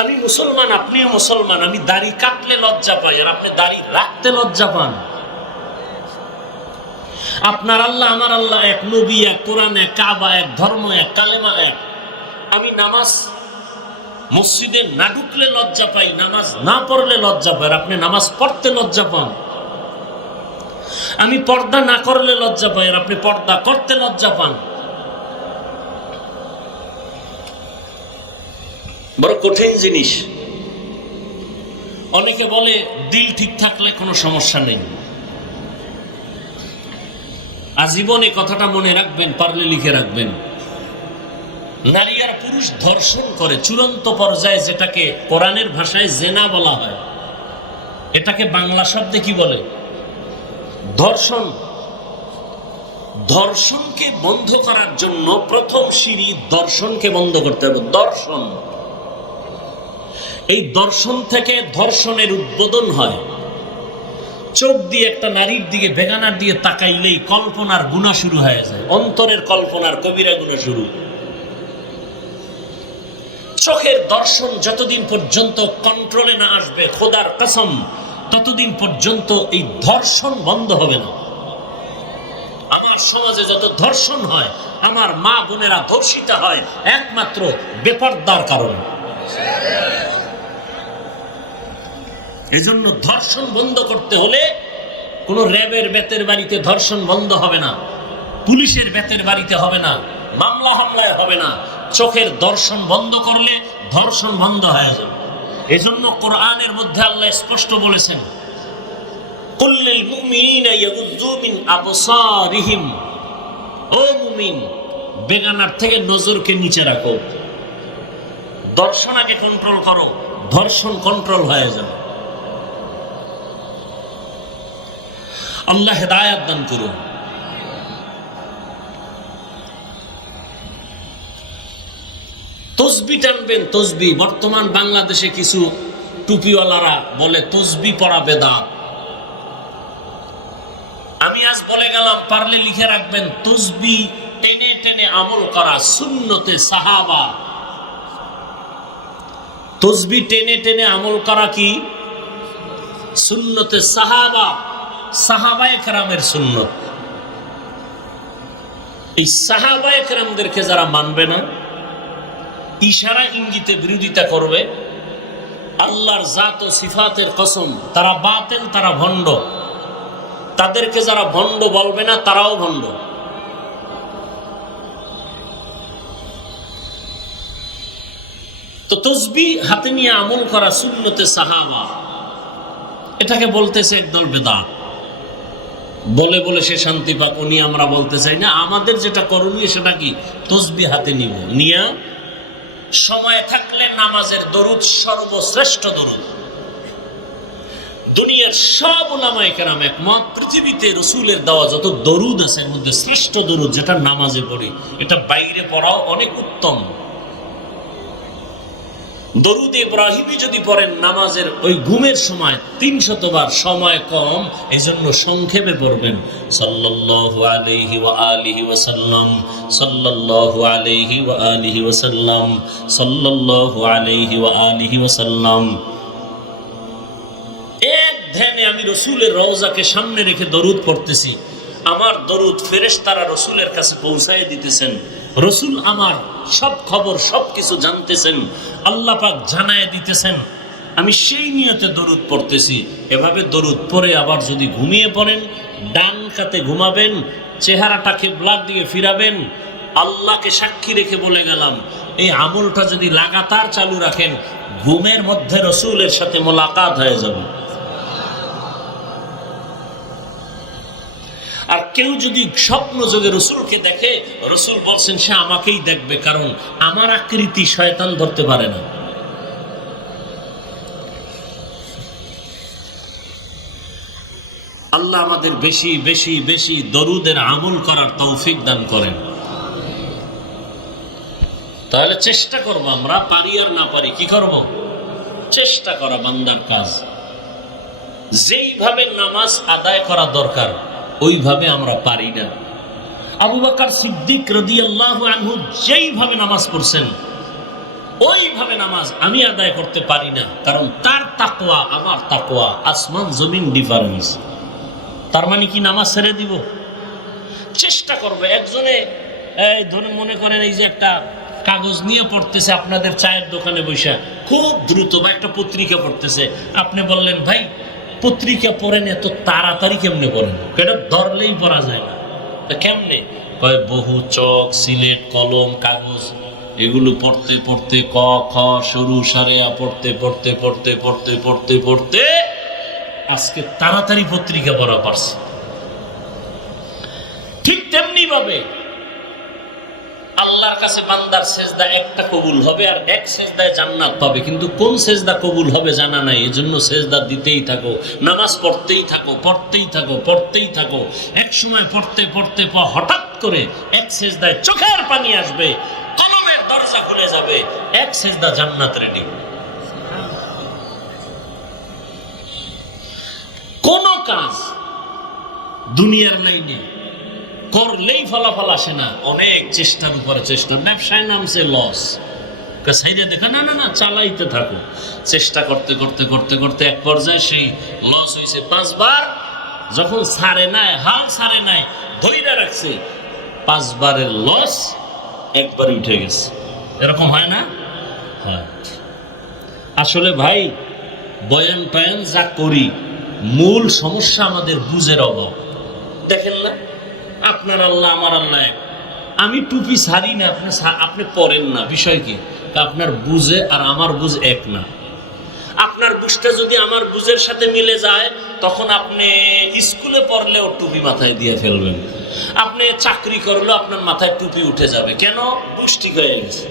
আমি মুসলমান, আপনিও মুসলমান। আমি দাড়ি কাটলে লজ্জা পাই, আর আপনি দাড়ি রাখতে লজ্জা পান। আপনার আল্লাহ আমার আল্লাহ এক, নবী এক, কোরআন এক, কাবা এক, ধর্ম এক, কালেমা এক। আমি নামাজ মসজিদে না ঢুকলে লজ্জা পাই, নামাজ না পড়লে লজ্জা পাই, আর আপনি নামাজ পড়তে লজ্জা পান। আমি পর্দা না করলে লজ্জা পাই, আর আপনি পর্দা করতে লজ্জা পান। বড় কঠিন জিনিস। অনেকে বলে দিল ঠিক থাকলে কোনো সমস্যা নেই। আজীবন এই কথাটা মনে রাখবেন, পারলে লিখে রাখবেন। নারী আর পুরুষ ধর্ষণ করে চূড়ান্ত পর্যায়ে, যেটাকে কোরআনের ভাষায় জেনা বলা হয়, এটাকে বাংলা শব্দে কি বলে? ধর্ষণ। ধর্ষণকে বন্ধ করার জন্য প্রথম সিঁড়ি দর্শনকে বন্ধ করতে হবে। দর্শন, এই দর্শন থেকে ধর্ষণের উদ্বোধন হয়। চোখ দিয়ে একটা নারীর দিকে বেগানার দিয়ে তাকাইলেই কল্পনার গুনাহ শুরু হয়ে যায়, অন্তরের কল্পনার কবিরা গুনাহ শুরু। চোখের দর্শন যতদিন পর্যন্ত কন্ট্রোলে না আসবে, খোদার কসম, ততদিন পর্যন্ত এই ধর্ষণ বন্ধ হবে না। আমার সমাজে যত ধর্ষণ হয়, আমার মা বোনেরা ধর্ষিত হয় একমাত্র বেপরদার কারণে। এজন্য ধর্ষণ বন্ধ করতে হলে কোন র্যাবের বেতের বাড়িতে ধর্ষণ বন্ধ হবে না, পুলিশের বেতের বাড়িতে হবে না, মামলা হামলায় হবে না। চোখের দর্শন বন্ধ করলে ধর্ষণ বন্ধ হয়ে যাবে। এজন্য কোরআনের মধ্যে আল্লাহ স্পষ্ট বলেছেন, কুল্লিল মুমিনিনা ইয়াগুয্যু মিন আবসারিহিম, ও মুমিন, বেগানার থেকে নজরকে নিচে রাখো, দর্শনাকে কন্ট্রোল করো, ধর্ষণ কন্ট্রোল হয়ে যাবে। আল্লাহ হেদায়েত দান করুন। তসবি টানবেন, তসবি। বর্তমান বাংলাদেশে কিছু টুপিওয়ালারা বলে তসবি পড়া বেদাত। আমি আজ বলে গেলাম, পারলে লিখে রাখবেন, তসবি টেনে টেনে আমল করা সুন্নতে সাহাবা। তসবি টেনে টেনে আমল করা কি? সুন্নতে সাহাবা, সাহাবায়ে কেরামের সুন্নত। এই সাহাবায়ে কেরামদেরকে যারা মানবে না, ইশারা ইঙ্গিতে বিরোধিতা করবে, আল্লাহর জাত ও সিফাতের কসম, তারা বাতিল, তারা ভণ্ড। তাদেরকে যারা ভণ্ড বলবে না, তারাও ভণ্ড। তো তসবি হাতে নিয়ে আমল করা সুন্নতে সাহাবা, এটাকে বলতেছে একদল বেদাত। বলে বলে সে শান্তি পাক, উনি আমরা বলতে চাই না। আমাদের যেটা করণীয় সেটা কি? তসবি হাতে নিব, নিয়া সময় থাকলে নামাজের দরুদ, সর্বশ্রেষ্ঠ দরুদ। দুনিয়ার সব উলামায়ে কেরাম একমত, পৃথিবীতে রাসূলের দেওয়া যত দরুদ আছে এর মধ্যে শ্রেষ্ঠ দরুদ যেটা নামাজে পড়ি, এটা বাইরে পড়াও অনেক উত্তম। দরুদ ইব্রাহিমী যদি পড়েন নামাজের ওই ঘুমের সময় 300 বার, সময় কম, এজন্য সংক্ষেপে পড়বেন। সাল্লাল্লাহু আলাইহি ওয়া আলিহি ওয়া সাল্লাম, সাল্লাল্লাহু আলাইহি ওয়া আলিহি ওয়া সাল্লাম, সাল্লাল্লাহু আলাইহি ওয়া আলিহি ওয়া সাল্লাম। এক ধ্যানে আমি রাসূলের রওজাকে সামনে রেখে দরুদ পড়তেছি। আমার দরুদ ফেরেশতারা রাসূলের কাছে পৌঁছায় দিতেছেন। রাসূল আমার সব খবর, সব কিছু জানতেছেন, আল্লাহ পাক জানায় দিতেছেন। আমি সেই নিয়তে দরুদ পড়তেছি। এভাবে দরুদ পড়ে আবার যদি ঘুমিয়ে পড়েন, ডান কাতে ঘুমাবেন, চেহারাটা কিবলার দিকে ফিরাবেন। আল্লাহকে সাক্ষী রেখে বলে গেলাম, এই আমলটা যদি লাগাতার চালু রাখেন, ঘুমের মধ্যে রাসূলের সাথে মোলাকাত হয়ে যাবে। আর কেউ যদি স্বপ্ন যোগে রাসূলকে দেখে, রাসূল বলছেন সে আমাকেই দেখবে, কারণ আমার আকৃতি শয়তান ধরতে পারে না। আল্লাহ আমাদের বেশি বেশি বেশি দরুদের আমল করার তৌফিক দান করেন। তাহলে চেষ্টা করব, আমরা পারি আর না পারি, কি করব? চেষ্টা করা বান্দার কাজ। যেইভাবে নামাজ আদায় করা দরকার ওইভাবে আমরা পারি না। আবু বকর সিদ্দিক রাদিয়াল্লাহু আনহু যেইভাবে নামাজ পড়ছেন, ওইভাবে নামাজ আমি আদায় করতে পারি না, কারণ তার তাকওয়া আমার তাকওয়া আসমান জমিন ডিফারেন্স। তার মানে কি নামাজ ছেড়ে দিব? চেষ্টা করবে। একজনে ধরুন মনে করেন এই যে একটা কাগজ নিয়ে পড়তেছে আপনাদের চায়ের দোকানে বসে, খুব দ্রুত, বা একটা পত্রিকা পড়তেছে, আপনি বললেন ভাই পত্রিকা পড়েন, এত তাড়াতাড়ি কেমনে পড়েন? এটা ধরলেই পড়া যায় না। তা কেমনে? কয় বহু চক, সিলেট, কলম, কাগজ, এগুলো পড়তে পড়তে ক খ সরু সারেয়া পড়তে পড়তে পড়তে পড়তে পড়তে পড়তে আজকে তাড়াতাড়ি পত্রিকা পড়া পারছে। ঠিক তেমনি ভাবে আল্লাহর কাছে বান্দার সেজদা একটা কবুল হবে আর এক সেজদায় জান্নাত পাবে, কিন্তু কোন সেজদা কবুল হবে জানা নাই। এজন্য সেজদা দিতেই থাকো, নামাজ পড়তেই থাকো, পড়তেই থাকো, পড়তেই থাকো। এক সময় পড়তে পড়তে হঠাৎ করে এক সেজদায় চোখের পানি আসবে, কলমের দরজা খুলে যাবে, এক সেজদা জান্নাত রেডি। কোন কাজ দুনিয়ার লাইনে করলেই ফলাফল আসে না, অনেক চেষ্টার উপরে চেষ্টা। ব্যবসায় নামছে লস, সাইডে দেখা না না না চালাইতে থাকো, চেষ্টা করতে করতে করতে করতে এক পর্যায়ে সেই লস হয়েছে 5 বার। যখন ছাড়ে নাই, হাল ছাড়ে নাই, ধৈর্য রাখছে, 5 বারের লস একবারে উঠে গেছে। এরকম হয় না? হয়। আসলে ভাই বয়ান টয়ান যা করি, মূল সমস্যা আমাদের বুঝের অভাব। দেখেন না, আপনার আল্লাহ আমার আল্লাহ এক। আমি টুপি ছাড়ি না, আপনি পরেন না, বিষয় কি? আপনার বুঝে আর আমার বুঝ এক না। আপনার বুঝটা যদি আমার বুঝের সাথে মিলে যায়, তখন আপনি স্কুলে পড়লেও টুপি মাথায় দিয়ে ফেলবেন, আপনি চাকরি করলেও আপনার মাথায় টুপি উঠে যাবে। কেন? বুঝ ঠিক হয়ে গেছে।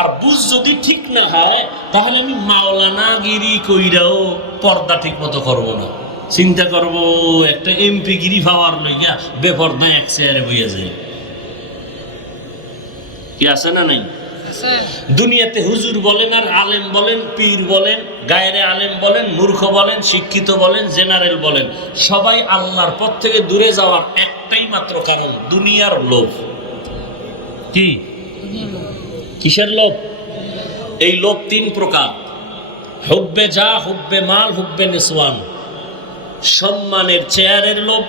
আর বুঝ যদি ঠিক না হয়, তাহলে আমি মাওলানা গিরি কইরাও পর্দা ঠিক মতো করবো না। চিন্তা করব একটা এমপি গিরি পাওয়ার লইয়া বেপর্দা এক চেয়ারে বইয়া যায়। কি আছে না নাই? দুনিয়াতে হুজুর বলেন আর আলেম বলেন, পীর বলেন, গায়রে আলেম বলেন, মূর্খ বলেন, শিক্ষিত বলেন, জেনারেল বলেন, সবাই আল্লাহর পথ থেকে দূরে যাওয়ার একটাই মাত্র কারণ, দুনিয়ার লোভ। কি? কিসের লোভ? এই লোভ 3 প্রকার: হুব্বে যা, হুব্বে মাল, হুব্বে নিসওয়ান। সম্মানের চেয়ারের লোভ,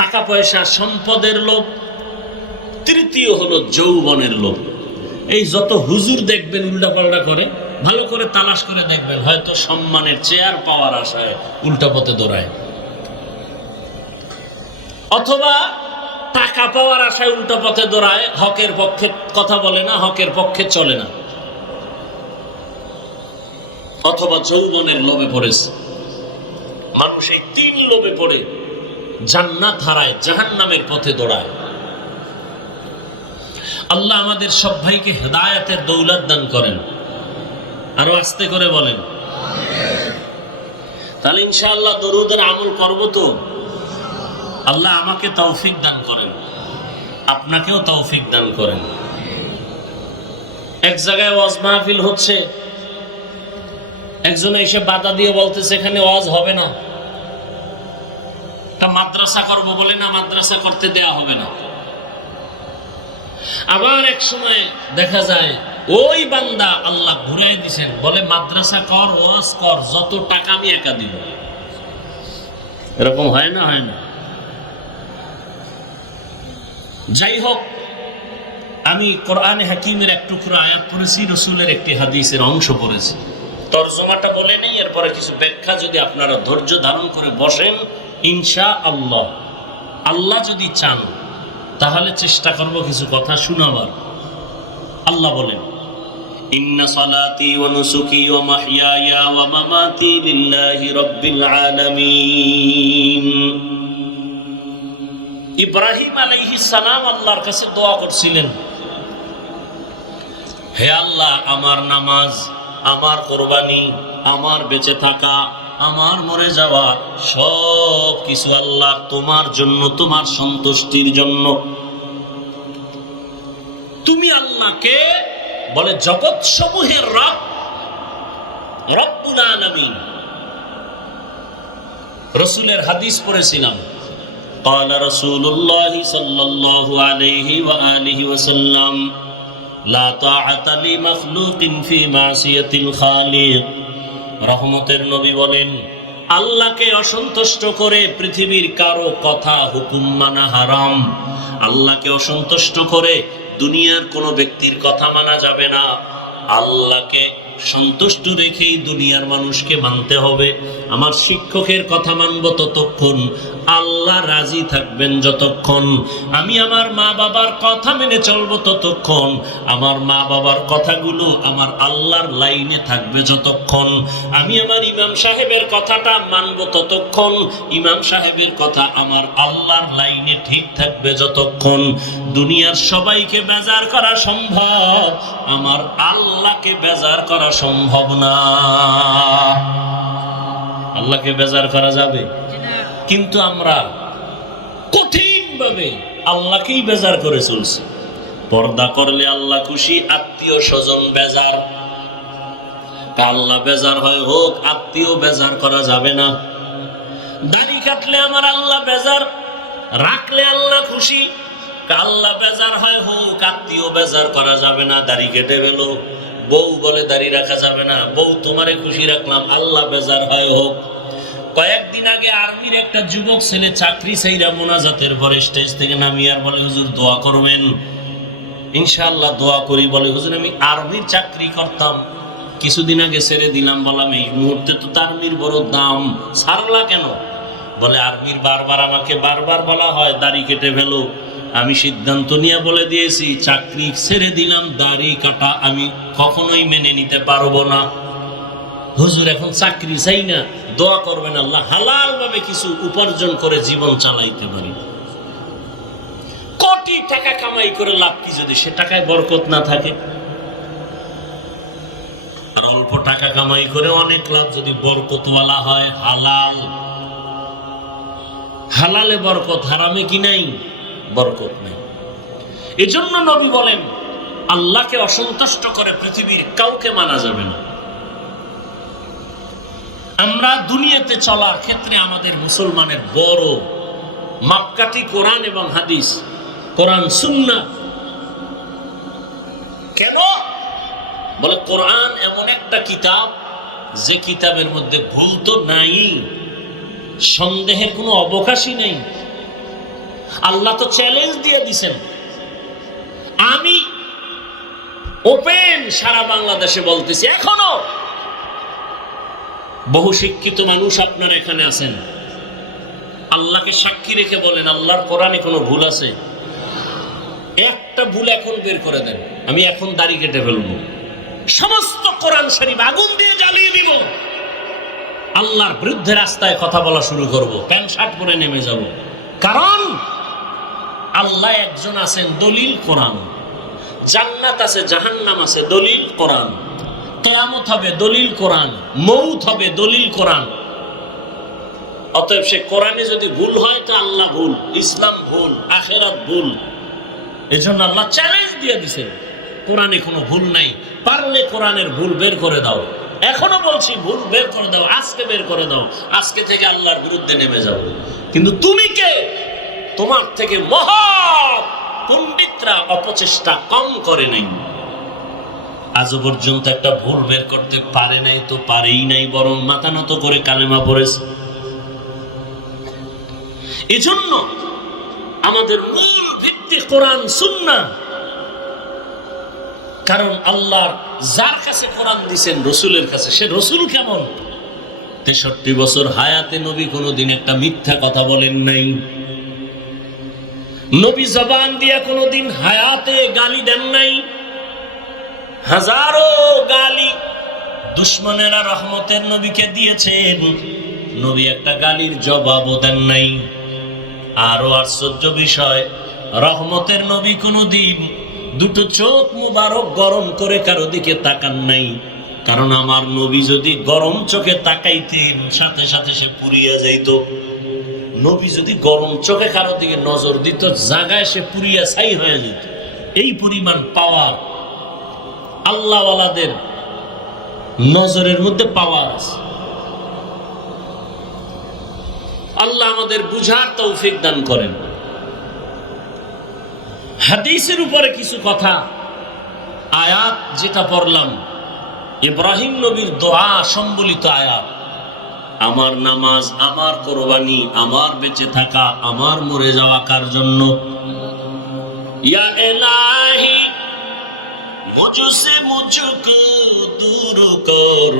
টাকা পয়সা সম্পদের লোভ, তৃতীয় হলো যৌবনের লোভ। এই যত হুজুর দেখবেন উল্টাপাল্টা করে, ভালো করে তালাশ করে দেখবেন, হয়তো সম্মানের চেয়ার পাওয়ার আশায় উল্টা পথে দৌড়ায়, অথবা টাকা পাওয়ার আশায় উল্টা পথে দৌড়ায়, হকের পক্ষে কথা বলে না, হকের পক্ষে চলে না, অথবা যৌবনের লোভে পড়েছে। মানুষ এই 3 লোভে পড়ে জান্নাত হারায়, জাহান্নামের পথে দৌড়ায়। আল্লাহ আমাদের সব ভাইকে হেদায়েতের দৌলত দান করেন। আরো আস্তে করে বলেন। তাহলে ইনশাআল্লাহ দরুদের আমল করব তো। আল্লাহ আমাকে তৌফিক দান করেন, আপনাকেও তৌফিক দান করেন। এক জায়গায় ওয়াজ মাহফিল হচ্ছে, একজন এসে বাধা দিয়ে বলতেছে এখানে ওয়াজ হবে না, একটা মাদ্রাসা করব বলে না, মাদ্রাসা করতে দেয়া হবে না। আবার এক সময় দেখা যায় ওই বান্দা আল্লাহ ঘুরাই দিছেন, বলে মাদ্রাসা কর, ওয়াজ কর, যত টাকা আমি একা দিব। এরকম হয় না? হয় না? যাই হোক, আমি কোরআনে হাকিমের এক টুকরো আয়াত পড়েছি, রসুলের একটি হাদিসের অংশ পড়েছি। তরজমাটা বলে নেই, এরপরে কিছু ব্যাখ্যা যদি আপনারা ধৈর্য ধারণ করে বসেন, ইনশাআল্লাহ আল্লাহ যদি চান তাহলে চেষ্টা করব কিছু কথা শোনাবার। আল্লাহ বলেন, ইন্না সালাতি ওয়া নুসুকি ওয়া মাহইয়ায়া ওয়া মামাতি লিল্লাহি রাব্বিল আলামিন। ইব্রাহিম আলাইহিস সালাম আল্লাহর কাছে দোয়া করছিলেন, হে আল্লাহ, আমার নামাজ, আমার কুরবানি, আমার বেঁচে থাকা, আমার মরে যাওয়া, সব কিছু আল্লাহ তোমার জন্য, তোমার সন্তুষ্টির জন্য। তুমি আল্লাহকে বলে জগৎ সমূহের রব, রব্বুল আলামিন। রাসূলের হাদিস পড়েছিলাম, قال رسول الله صلى الله عليه وآله وسلم لا طاعة لمخلوق في معصية الخالق। রহমতের নবী বলেন, আল্লাহকে অসন্তুষ্ট করে পৃথিবীর কারো কথা হুকুম মানা হারাম। আল্লাহকে অসন্তুষ্ট করে দুনিয়ার কোনো ব্যক্তির কথা মানা যাবে না। আল্লাহকে সন্তুষ্ট রেখেই দুনিয়ার মানুষকে মানতে হবে। আমার শিক্ষকের কথা মানব ততক্ষণ, আল্লাহ রাজি থাকবেন যতক্ষণ। আমি আমার মা বাবার কথা মেনে চলবো ততক্ষণ, আমার মা বাবার কথাগুলো আমার আল্লাহর লাইনে থাকবে যতক্ষণ। আমি আমার ইমাম সাহেবের কথাটা মানব ততক্ষণ, ইমাম সাহেবের কথা আমার আল্লাহর লাইনে ঠিক থাকবে যতক্ষণ। দুনিয়ার সবাইকে বেজার করা সম্ভব, আমার আল্লাহকে বেজার করা সম্ভব না। আল্লাহকে বেজার করা যাবে, কিন্তু আমরা কঠিনভাবে আল্লাহকেই বেজার করে চলছি। পর্দা করলে আল্লাহ খুশি, আত্মীয় স্বজন বেজার। আল্লাহ বেজার হয় হোক, আত্মীয় বেজার করা যাবে না। দাড়ি কাটলে আমার আল্লাহ বেজার, রাখলে আল্লাহ খুশি। আল্লাহ বেজার হয় হোক, আত্মীয় বেজার করা যাবে না। দাড়ি কেটে গেল, বউ বলে দাড়ি রাখা যাবে না, বউ তোমারে খুশি রাখলাম, আল্লাহ বেজার হয় হোক। কয়েকদিন আগে আর্মির একটা যুবক ছেলে চাকরি চাইরা মোনাজাতের পরে স্টেজ থেকে নামিয়ে আর বলে, হুজুর দোয়া করবেন। ইনশাআল্লাহ দোয়া করি। বলে, হুজুর আমি আর্মির চাকরি করতাম, কিছুদিন আগে ছেড়ে দিলাম। বললাম, এই মুহূর্তে তো আর্মির বড় দাম, ছাড়লা কেন? বলে, আর্মির বারবার আমাকে বারবার বলা হয় দাড়ি কেটে ফেলো। আমি সিদ্ধান্ত নিয়ে বলে দিয়েছি, চাকরি ছেড়ে দিলাম, দাড়ি কাটা আমি কখনোই মেনে নিতে পারবো না। হুজুর এখন চাকরি চাই না, দোয়া করবেন আল্লাহ হালাল ভাবে কিছু উপার্জন করে জীবন চালাইতে পারি। কোটি টাকা কামাই করে লাভ কি যদি সে টাকায় বরকত না থাকে? আর অল্প টাকা কামাই করে অনেক লাভ যদি বরকতওয়ালা হয়, হালাল। হালালে বরকত, হারামে কি নাই? বরকত নেই। এজন্য নবী বলেন, আল্লাহকে অসন্তুষ্ট করে পৃথিবীর কাউকে মানা যাবে না। আমরা দুনিয়াতে চলার ক্ষেত্রে আমাদের মুসলমানের বড় মাপকাঠি কোরআন এবং হাদিস, কোরআন সুন্নাহ। কেন? বলে, কোরআন এমন একটা কিতাব যে কিতাবের মধ্যে ভুল তো নাই, সন্দেহের কোনো অবকাশই নেই। আল্লাহ তো চ্যালেঞ্জ দিয়ে দিছেন। আমি ওপেন সারা বাংলাদেশে বলতেছি, এখনো বহু শিক্ষিত মানুষ আপনারা এখানে আছেন, আল্লাহকে সাক্ষী রেখে বলেন, আল্লাহর কোরআনে কোনো ভুল আছে? একটা ভুল এখন বের করে দেন, আমি এখন দাড়ি কেটে ফেলবো, সমস্ত কোরআন শরীফ আগুন দিয়ে জ্বালিয়ে দিব, আল্লাহর বিরুদ্ধে রাস্তায় কথা বলা শুরু করব, প্যান্ট শার্ট পরে নেমে যাব। কারণ আল্লাহ একজন আছেন, দলিল কোরআন। জান্নাত আছে, জাহান্নাম আছে, দলিল কোরআন। কিয়ামত হবে, দলিল কোরআন। মউত হবে, দলিল কোরআন। অতএব সে কোরআনে যদি ভুল হয় তো আল্লাহ ভুল, ইসলাম ভুল, আখিরাত ভুল। এজন্য আল্লাহ চ্যালেঞ্জ দিয়ে দিয়েছেন, কোরআনে কোনো ভুল নাই, পারলে কোরআনের ভুল বের করে দাও। এখনো বলছি, ভুল বের করে দাও, আজকে বের করে দাও, আজকে থেকে আল্লাহর বিরুদ্ধে নেমে যাও। কিন্তু তুমি কে? তোমার থেকে মহা পণ্ডিতরা অপচেষ্টা কম করে নাই, আজও পর্যন্ত একটা ভুল বের করতে পারে নাই, তো পারেই নাই, বরং মাথা নত করে কালেমা পড়েছে। এজন্য আমাদের মূল ভিত্তি কোরআন সুন্নাহ। কারণ আল্লাহর যার কাছে কোরআন দিয়েছেন, রসুলের কাছে, সে রসুল কেমন? 63 বছর হায়াতে নবী কোনোদিন একটা মিথ্যা কথা বলেন নাই। নবী জবান দিয়া কোনোদিন হায়াতে গালি দেন নাই। হাজারো গালি দুশ্মনেরা রহমতের নবীকে দিয়েছেন, নবী একটা গালির জবাবও দেন নাই। আরো আশ্চর্য বিষয়, রহমতের নবী কোনোদিন দুটো চোখ মুবারক গরম করে কারো দিকে তাকান নাই। কারণ আমার নবী যদি গরম চোখে তাকাইতেন, সাথে সাথে সে পুড়িয়া যাইত। নবী যদি গরম চোখে কারো দিকে নজর দিত, জায়গায় সে পুড়িয়া ছাই হয়ে যেত। এই পরিমাণ পাওয়ার আল্লাহওয়ালাদের নজরের মধ্যে পাওয়ার আছে। আল্লাহ আমাদের বুঝার তৌফিক দান করেন। হাদিসের উপরে কিছু কথা, আয়াত যেটা পড়লাম, ইব্রাহিম নবীর দোয়া সম্বলিত আয়াত। আমার নামাজ, আমার কোরবানি, আমার বেঁচে থাকা, আমার মরে যাওয়া কার জন্য? ইয়া ইলাহি মুঝসে মুঝকো দূর कर,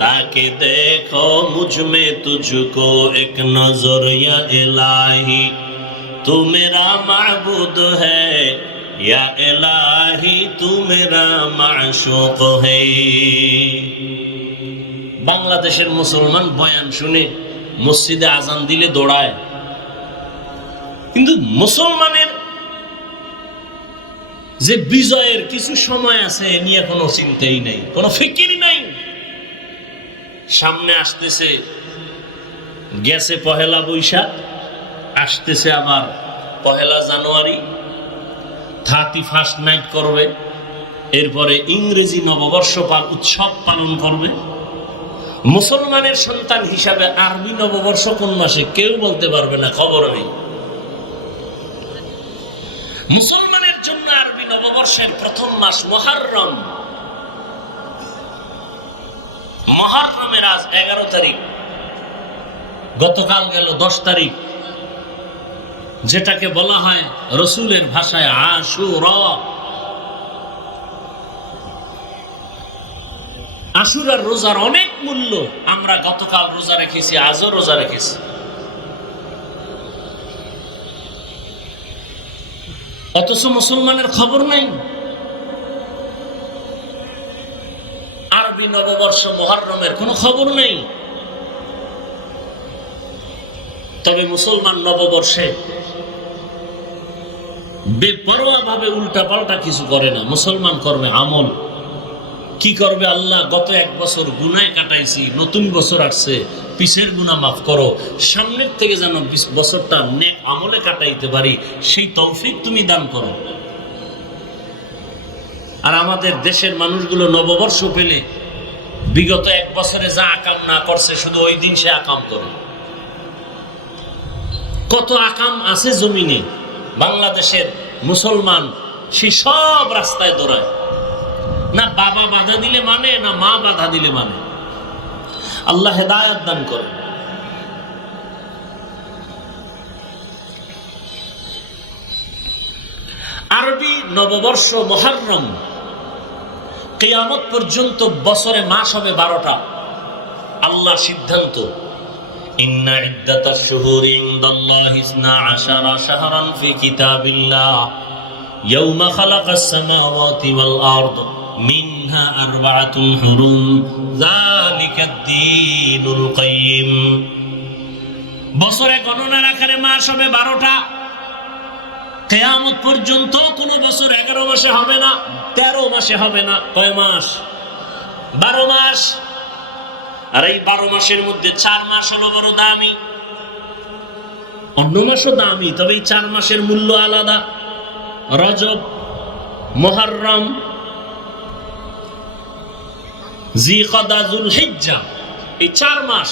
ताकि देखो मुझ में तुझको एक नजर या इलाही, तू मेरा माबूद है या इलाही, तू मेरा माशूक है। বাংলাদেশের মুসলমান বয়ান শুনে মসজিদে আজান দিলে দৌড়ায়, কিন্তু মুসলমানের যে বিজয়ের কিছু সময় আছে এ নিয়ে কোনো চিন্তাই নাই, কোনো ফিকির নাই। সামনে আসতেছে, গেছে পহেলা বৈশাখ, আসতেছে আবার পহেলা জানুয়ারি, 31st নাইট করবে, এরপরে ইংরেজি নববর্ষ উৎসব পালন করবে। মুসলমানের সন্তান হিসাবে আরবি নববর্ষ কোন মাসে কেউ বলতে পারবে না, খবর নেই। মুসলমানের জন্য আরবি নববর্ষের প্রথম মাস মুহররম। মুহররমের আজ 11 তারিখ, গতকাল গেল 10 তারিখ, যেটাকে বলা হয় রসুলের ভাষায় আশুরা। আশুরার রোজার অনেক মূল্য। আমরা গতকাল রোজা রেখেছি, আজও রোজা রেখেছি। অথচ মুসলমানের খবর নাই। আরবি নববর্ষ মুহররমের কোনো খবর নেই। তবে মুসলমান নববর্ষে বেপরোয়া ভাবে উল্টা পাল্টা কিছু করে না। মুসলমান করবে আমল। কি করবে? আল্লাহ, গত 1 বছর গুনায় কাটাইছি, নতুন বছর আসছে, পিছের গুনাহ মাফ করো, সামনের থেকে যেন বছরটা নেক আমলে কাটাইতে পারি, সেই তৌফিক তুমি দান করো। আর আমাদের দেশের মানুষগুলো নববর্ষ পেলে বিগত 1 বছরে যা আকাম না করছে, শুধু ওই দিন সে আকাম করে। কত আকাম আছে জমিনে, বাংলাদেশের মুসলমান সে সব রাস্তায় দৌড়ায়। না বাবা বাধা দিলে মানে, না মা বাধা দিলে মানে। আল্লাহ হেদায়েত দান করে। আরবি নববর্ষ মুহররম কিয়ামত পর্যন্ত বছরে মাস হবে 12টা। আল্লাহ সিদ্ধান্ত, ইন্না ইদ্দাতাশ শুহুরি ইনদাল্লাহি 12 শাহরান ফি কিতাবিল্লাহ ইয়াওমা খালাকাস সামাওয়াতি ওয়াল আরদ মিনহা আরবাআতুন হুরুম যালিকাদ দীনুল কাইয়্যিম। বছরে গণনার আকারে মাস হবে 12টা। কিয়ামত পর্যন্ত কোন বছর 11 মাসে হবে না, 13 মাসে হবে না। কয় মাস? 12 মাস। আর এই 12 মাসের মধ্যে 4 মাস হলো বড় দামি। অন্য মাসও দামি, তবে এই 4 মাসের মূল্য আলাদা। রজব, মুহররম, জিকদা, যুলহিজ্জা, এই 4 মাস।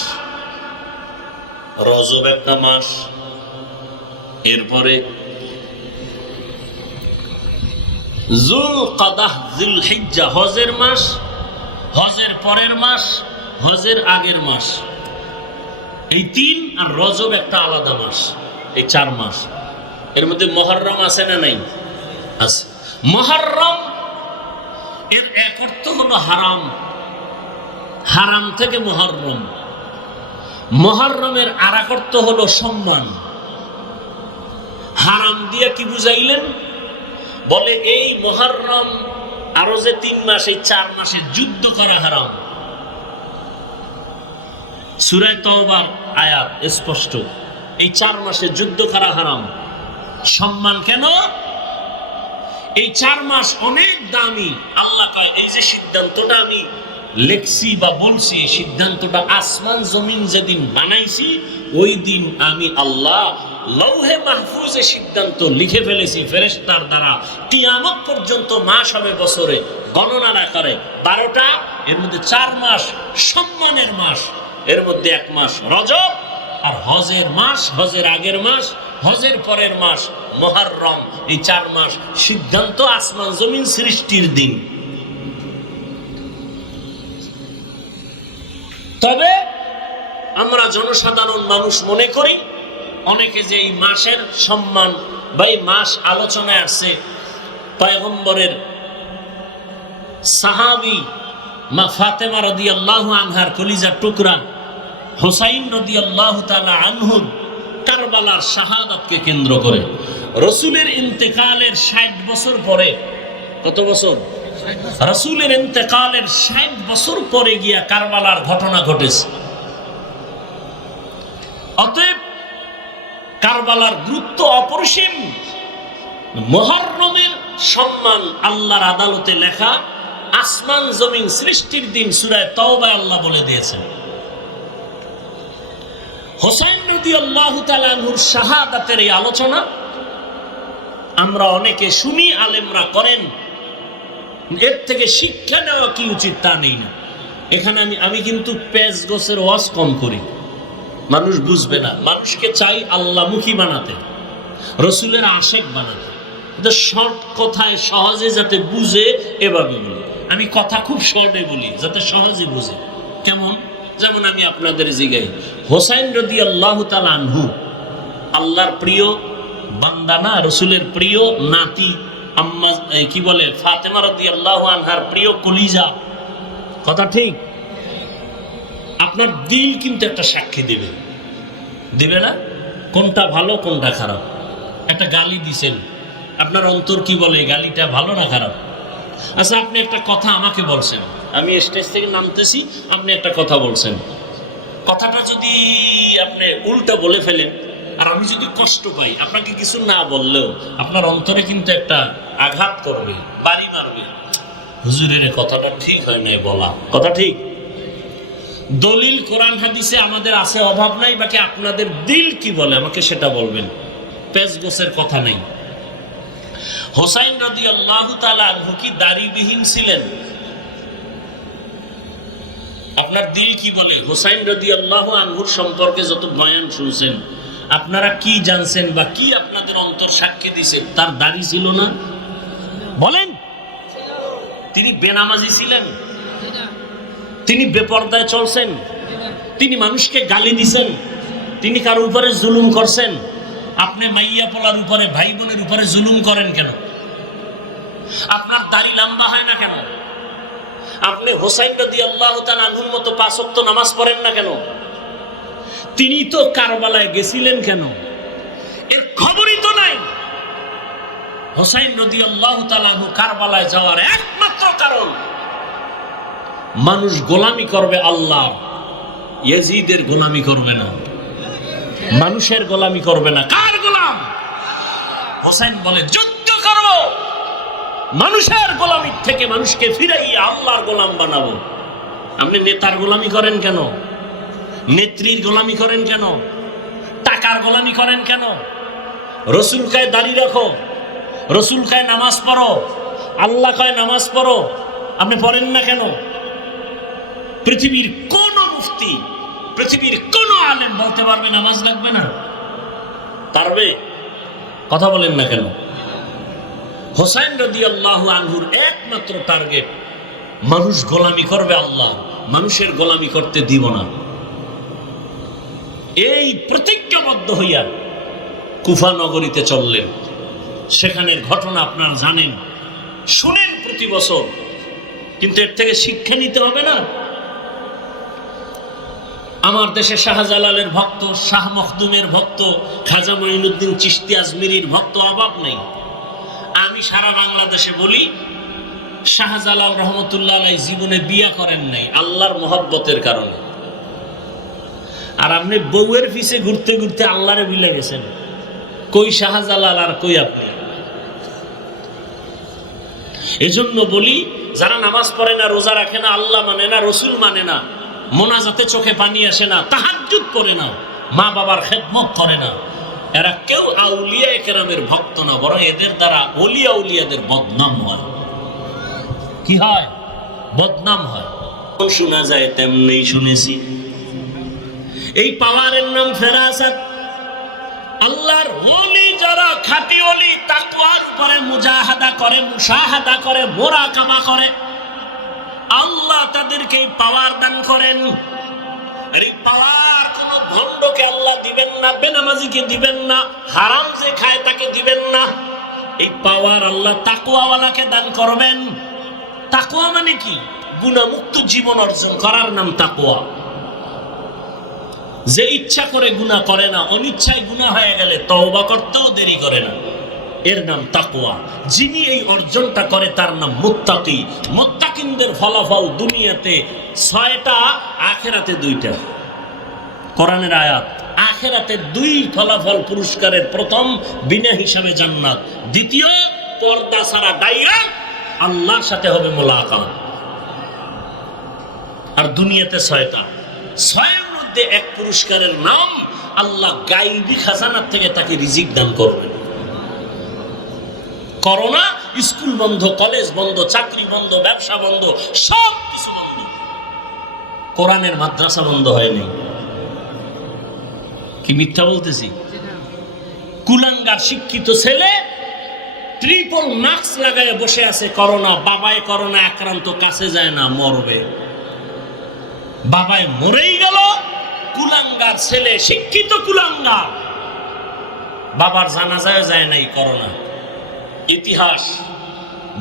রজব একটা মাস, এরপরে যুলকাদাহ, যুলহিজ্জা হজের মাস, হজের পরের মাস, হজের আগের মাস। এই 3, আর রজব একটা আলাদা মাস। এই 4 মাস। এর মধ্যে মুহররম আছে না নাই? আছে। মুহররম এর এক অর্থ হলো হারাম, হারাম থেকে মুহররম। মুহররমের আর এক অর্থ হলো সম্মান। হারাম দিয়ে কি বুঝাইলেন? বলে এই মুহররম আরো যে 3 মাস, এই 4 মাসে যুদ্ধ করা হারাম। সূরা তাওবার আয়াত স্পষ্ট, এই 4 মাসে যুদ্ধ করা হারাম। সম্মান কেন? এই 4 মাস অনেক দামি। আল্লাহ কয়, এই যে সিদ্ধান্তটা আমি লেখছি বা বলছি, এই সিদ্ধান্তটা আসমান জমিন যেদিন বানাইছি, ওই দিন আমি আল্লাহ লৌহে মাহফুজে সিদ্ধান্ত লিখে ফেলেছি ফেরেশতার দ্বারা। কিয়ামত পর্যন্ত মাস হবে বছরে, গণনা না করে 12টা। এর মধ্যে 4 মাস সম্মানের মাস, এর মধ্যে 1 মাস রজব, আর হজের মাস, হজের আগের মাস, হজের পরের মাস মুহররম। এই 4 মাস সিদ্ধান্ত আসমান জমিন সৃষ্টির দিন। তবে আমরা জনসাধারণ মানুষ মনে করি, অনেকে যে এই মাসের সম্মান বা এই মাস আলোচনায় আসছে, পয়গম্বরের সাহাবী মা ফাতেমা রাদিয়াল্লাহু আনহার কলিজার টুকরা হুসাইন রাদিয়াল্লাহু তাআলা আনহু কারবালার শাহাদাতকে কেন্দ্র করে রাসূলের ইন্তেকালের ৬০ বছর পরে, কত বছর? রাসূলের ইন্তেকালের ৬০ বছর পরে গিয়া কারবালার ঘটনা ঘটেছে। অতএব কারবালার গুরুত্ব অপরিসীম। মুহররমের সম্মান আল্লাহর আদালতে লেখা, আসমান জমিন সৃষ্টির দিন সূরা তাওবায় আল্লাহ বলে দিয়েছেন। হুসাইন রাদিয়াল্লাহু তাআলা আনহুর শাহাদাতের এই আলোচনা আমরা অনেকে শুনি, আলেমরা করেন, এর থেকে শিক্ষা নেওয়া কি উচিত তা নেই না। এখানে আমি কিন্তু পেঁয়াজ গোছের ওয়াজ কম করি, মানুষ বুঝবে না। মানুষকে চাই আল্লাহমুখী বানাতে, রসুলের আশেক বানাতে। কিন্তু শর্ট কথায় সহজে যাতে বুঝে এভাবে বলি। আমি কথা খুব শর্টে বলি যাতে সহজে বুঝে। কেমন? যেমন আমি আপনাদের জিগাই, হুসাইন রাদিয়াল্লাহু তাআলা আনহু আল্লাহর প্রিয় বান্দা না, রসুলের প্রিয় নাতি, আম্মা কি বলে ফাতেমা রাদিয়াল্লাহু আনহার প্রিয় কলিজা। কথা ঠিক? আপনার দিল কিন্তু একটা সাক্ষী দেবে, দিবে না? কোনটা ভালো কোনটা খারাপ। একটা গালি দিছেন, আপনার অন্তর কি বলে গালিটা ভালো না খারাপ? আচ্ছা, আপনি একটা কথা আমাকে বলছেন, আমি স্টেজ থেকে নামতেছি, আপনি একটা কথা বলছেন, কথাটা যদি আপনি উল্টা বলে ফেলেন আর আমি যদি কষ্ট পাই, আপনাকে কিছু না বললেও আপনার অন্তরে কিন্তু একটা আঘাত করবে, বাড়ি মারবে, হুজুরের কথাটা ঠিক হয় নাই বলা। কথা ঠিক? দলিল কোরআন হাদিসে আমাদের আছে, অভাব নাই, বাকি আপনাদের দিল কি বলে আমাকে সেটা বলবেন। পেঁচ গোছের কথা নেই। হুসাইন রাদিয়াল্লাহু তাআলা আনহু কি দাড়িবিহীন ছিলেন? আপনার দিল কি বলে? হুসাইন রাদিয়াল্লাহু আনহুর সম্পর্কে যত বয়ান শুনছেন, আপনারা কি জানছেন বা কি আপনাদের অন্তর সাক্ষী দিছেন? তার দাড়ি ছিল না? বলেন। তিনি বেনামাজি ছিলেন? তিনি বেপরদায় চলছেন? তিনি মানুষকে গালি দিছেন? তিনি কারো উপরে জুলুম করছেন? আপনি মাইয়া পোলার উপরে, ভাই বোনের উপরে জুলুম করেন কেন? আপনার দাড়ি লম্বা হয় না কেন? আপনি হুসাইন রাদিয়াল্লাহু তাআলা আনহুর মতো ৫ ওয়াক্ত নামাজ পড়েন না কেন? তিনি তো কারবালায় গেছিলেন কেন? এর খবরই তো নাই। হুসাইন রাদিয়াল্লাহু তাআলা আনহু কারবালায় যাওয়ার একমাত্র কারণ, মানুষ গোলামি করবে আল্লাহ, ইয়াজিদের গোলামি করবে না, মানুষের গোলামি করবে না। কার গোলাম? হুসাইন বলে যুদ্ধ করব, মানুষের গোলামির থেকে মানুষকে ফিরাইয়া আল্লাহর গোলাম বানাবো। আপনি নেতার গোলামি করেন কেন? নেত্রীর গোলামি করেন কেন? টাকার গোলামি করেন কেন? রসুল কয় দাড়ি রাখো, রসুল কয় নামাজ পড়ো, আল্লাহ কয় নামাজ পড়ো, আপনি পড়েন না কেন? পৃথিবীর কোন মুফতি, পৃথিবীর কোন আলেম বলতে পারবে নামাজ লাগবে না? পারবে? কথা বলেন না কেন? হুসাইন রাদিয়াল্লাহু আনহুর একমাত্র টার্গেট, মানুষ গোলামি করবে আল্লাহ, মানুষের গোলামি করতে দিব না। এই প্রতিজ্ঞাবদ্ধ হইয়া কুফা নগরীতে চললেন। সেখানের ঘটনা আপনারা জানেন, শুনেন প্রতি বছর, কিন্তু এর থেকে শিক্ষা নিতে হবে না? আমার দেশে শাহজালালের ভক্ত, শাহ মখদুমের ভক্ত, খাজা মঈনুদ্দিন চিশতি আজমিরির ভক্ত অভাব নেই। আমি সারা বাংলাদেশে বলি, শাহজালাল রহমতুল্লাহ আলাইহি জীবনে বিয়ে করেন নাই আল্লাহর মহব্বতের কারণে। আর আপনি বউয়ের পিছে ঘুরতে ঘুরতে আল্লাহরে ভুলে গেছেন। কই শাহজালাল আর কই আপনি? এজন্য বলি, যারা নামাজ পড়ে না, রোজা রাখে না, আল্লাহ মানে না, রসুল মানে না, মোনাজাতে চোখে পানি আসে না, তাহাজ্জুদ করে না, মা বাবার খেদমত করে না, এরা কেউ আউলিয়া কেরামের ভক্ত না, বরং এদের দ্বারা ওলিয়া উলিয়াদের বদনাম হয়। কি হয়? বদনাম হয়। শোনা যায় তেমনি শুনেছি। এই পাওয়ারের নাম ফেরাসাত। আল্লাহর ওলি যারা খাঁটি ওলি, তাকওয়ার উপরে মুজাহাদা করে, মুশাহাদা করে, মুরাকাবা করে, আল্লাহ তাদেরকে পাওয়ার দান করেন। এই পাওয়ার কোন ভণ্ডকে আল্লাহ দিবেন না, বেনামাজিকে দিবেন না, হারাম যে খায় তাকে দিবেন না। এই পাওয়ার আল্লাহ তাকওয়াওয়ালাকে দান করবেন। তাকওয়া মানে কি? গুনাহমুক্ত জীবন অর্জন করার নাম তাকওয়া। যে ইচ্ছা করে গুনাহ করে না, অনিচ্ছায় গুনাহ হয়ে গেলে তওবা করতেও দেরি করে না, এর নাম তাকওয়া। যিনি এই অর্জনটা করে তার নাম মুত্তাকি। মুত্তাকিনদের ফলাফল দুনিয়াতে 6টা, আখিরাতে 2টা। কোরআনের আয়াত। আখিরাতে 2 ফলাফল পুরস্কারের, প্রথম বিনা হিসাবে জান্নাত, দ্বিতীয় পর্দা ছাড়া ডাইরেক্ট আল্লাহর সাথে হবে মোলাকাত। আর দুনিয়াতে 6টা। 6এর মধ্যে এক পুরস্কারের নাম আল্লাহ গায়বী খাজানার থেকে তাকে রিজিক দান করবেন। করোনা, স্কুল বন্ধ, কলেজ বন্ধ, চাকরি বন্ধ, ব্যবসা বন্ধ, সব কিছু বন্ধ, কোরআনের মাদ্রাসা বন্ধ হয়নি। কি মিথ্যা বলতেছি? কুলাঙ্গার শিক্ষিত ছেলে ট্রিপল মাস্ক লাগায় বসে আছে, করোনা, বাবায় করোনা আক্রান্ত, কাছে যায় না, মরবে। বাবায় মরেই গেল, কুলাঙ্গার ছেলে, শিক্ষিত কুলাঙ্গার, বাবার জানাজায় যায় নাই করোনা। ইতিহাস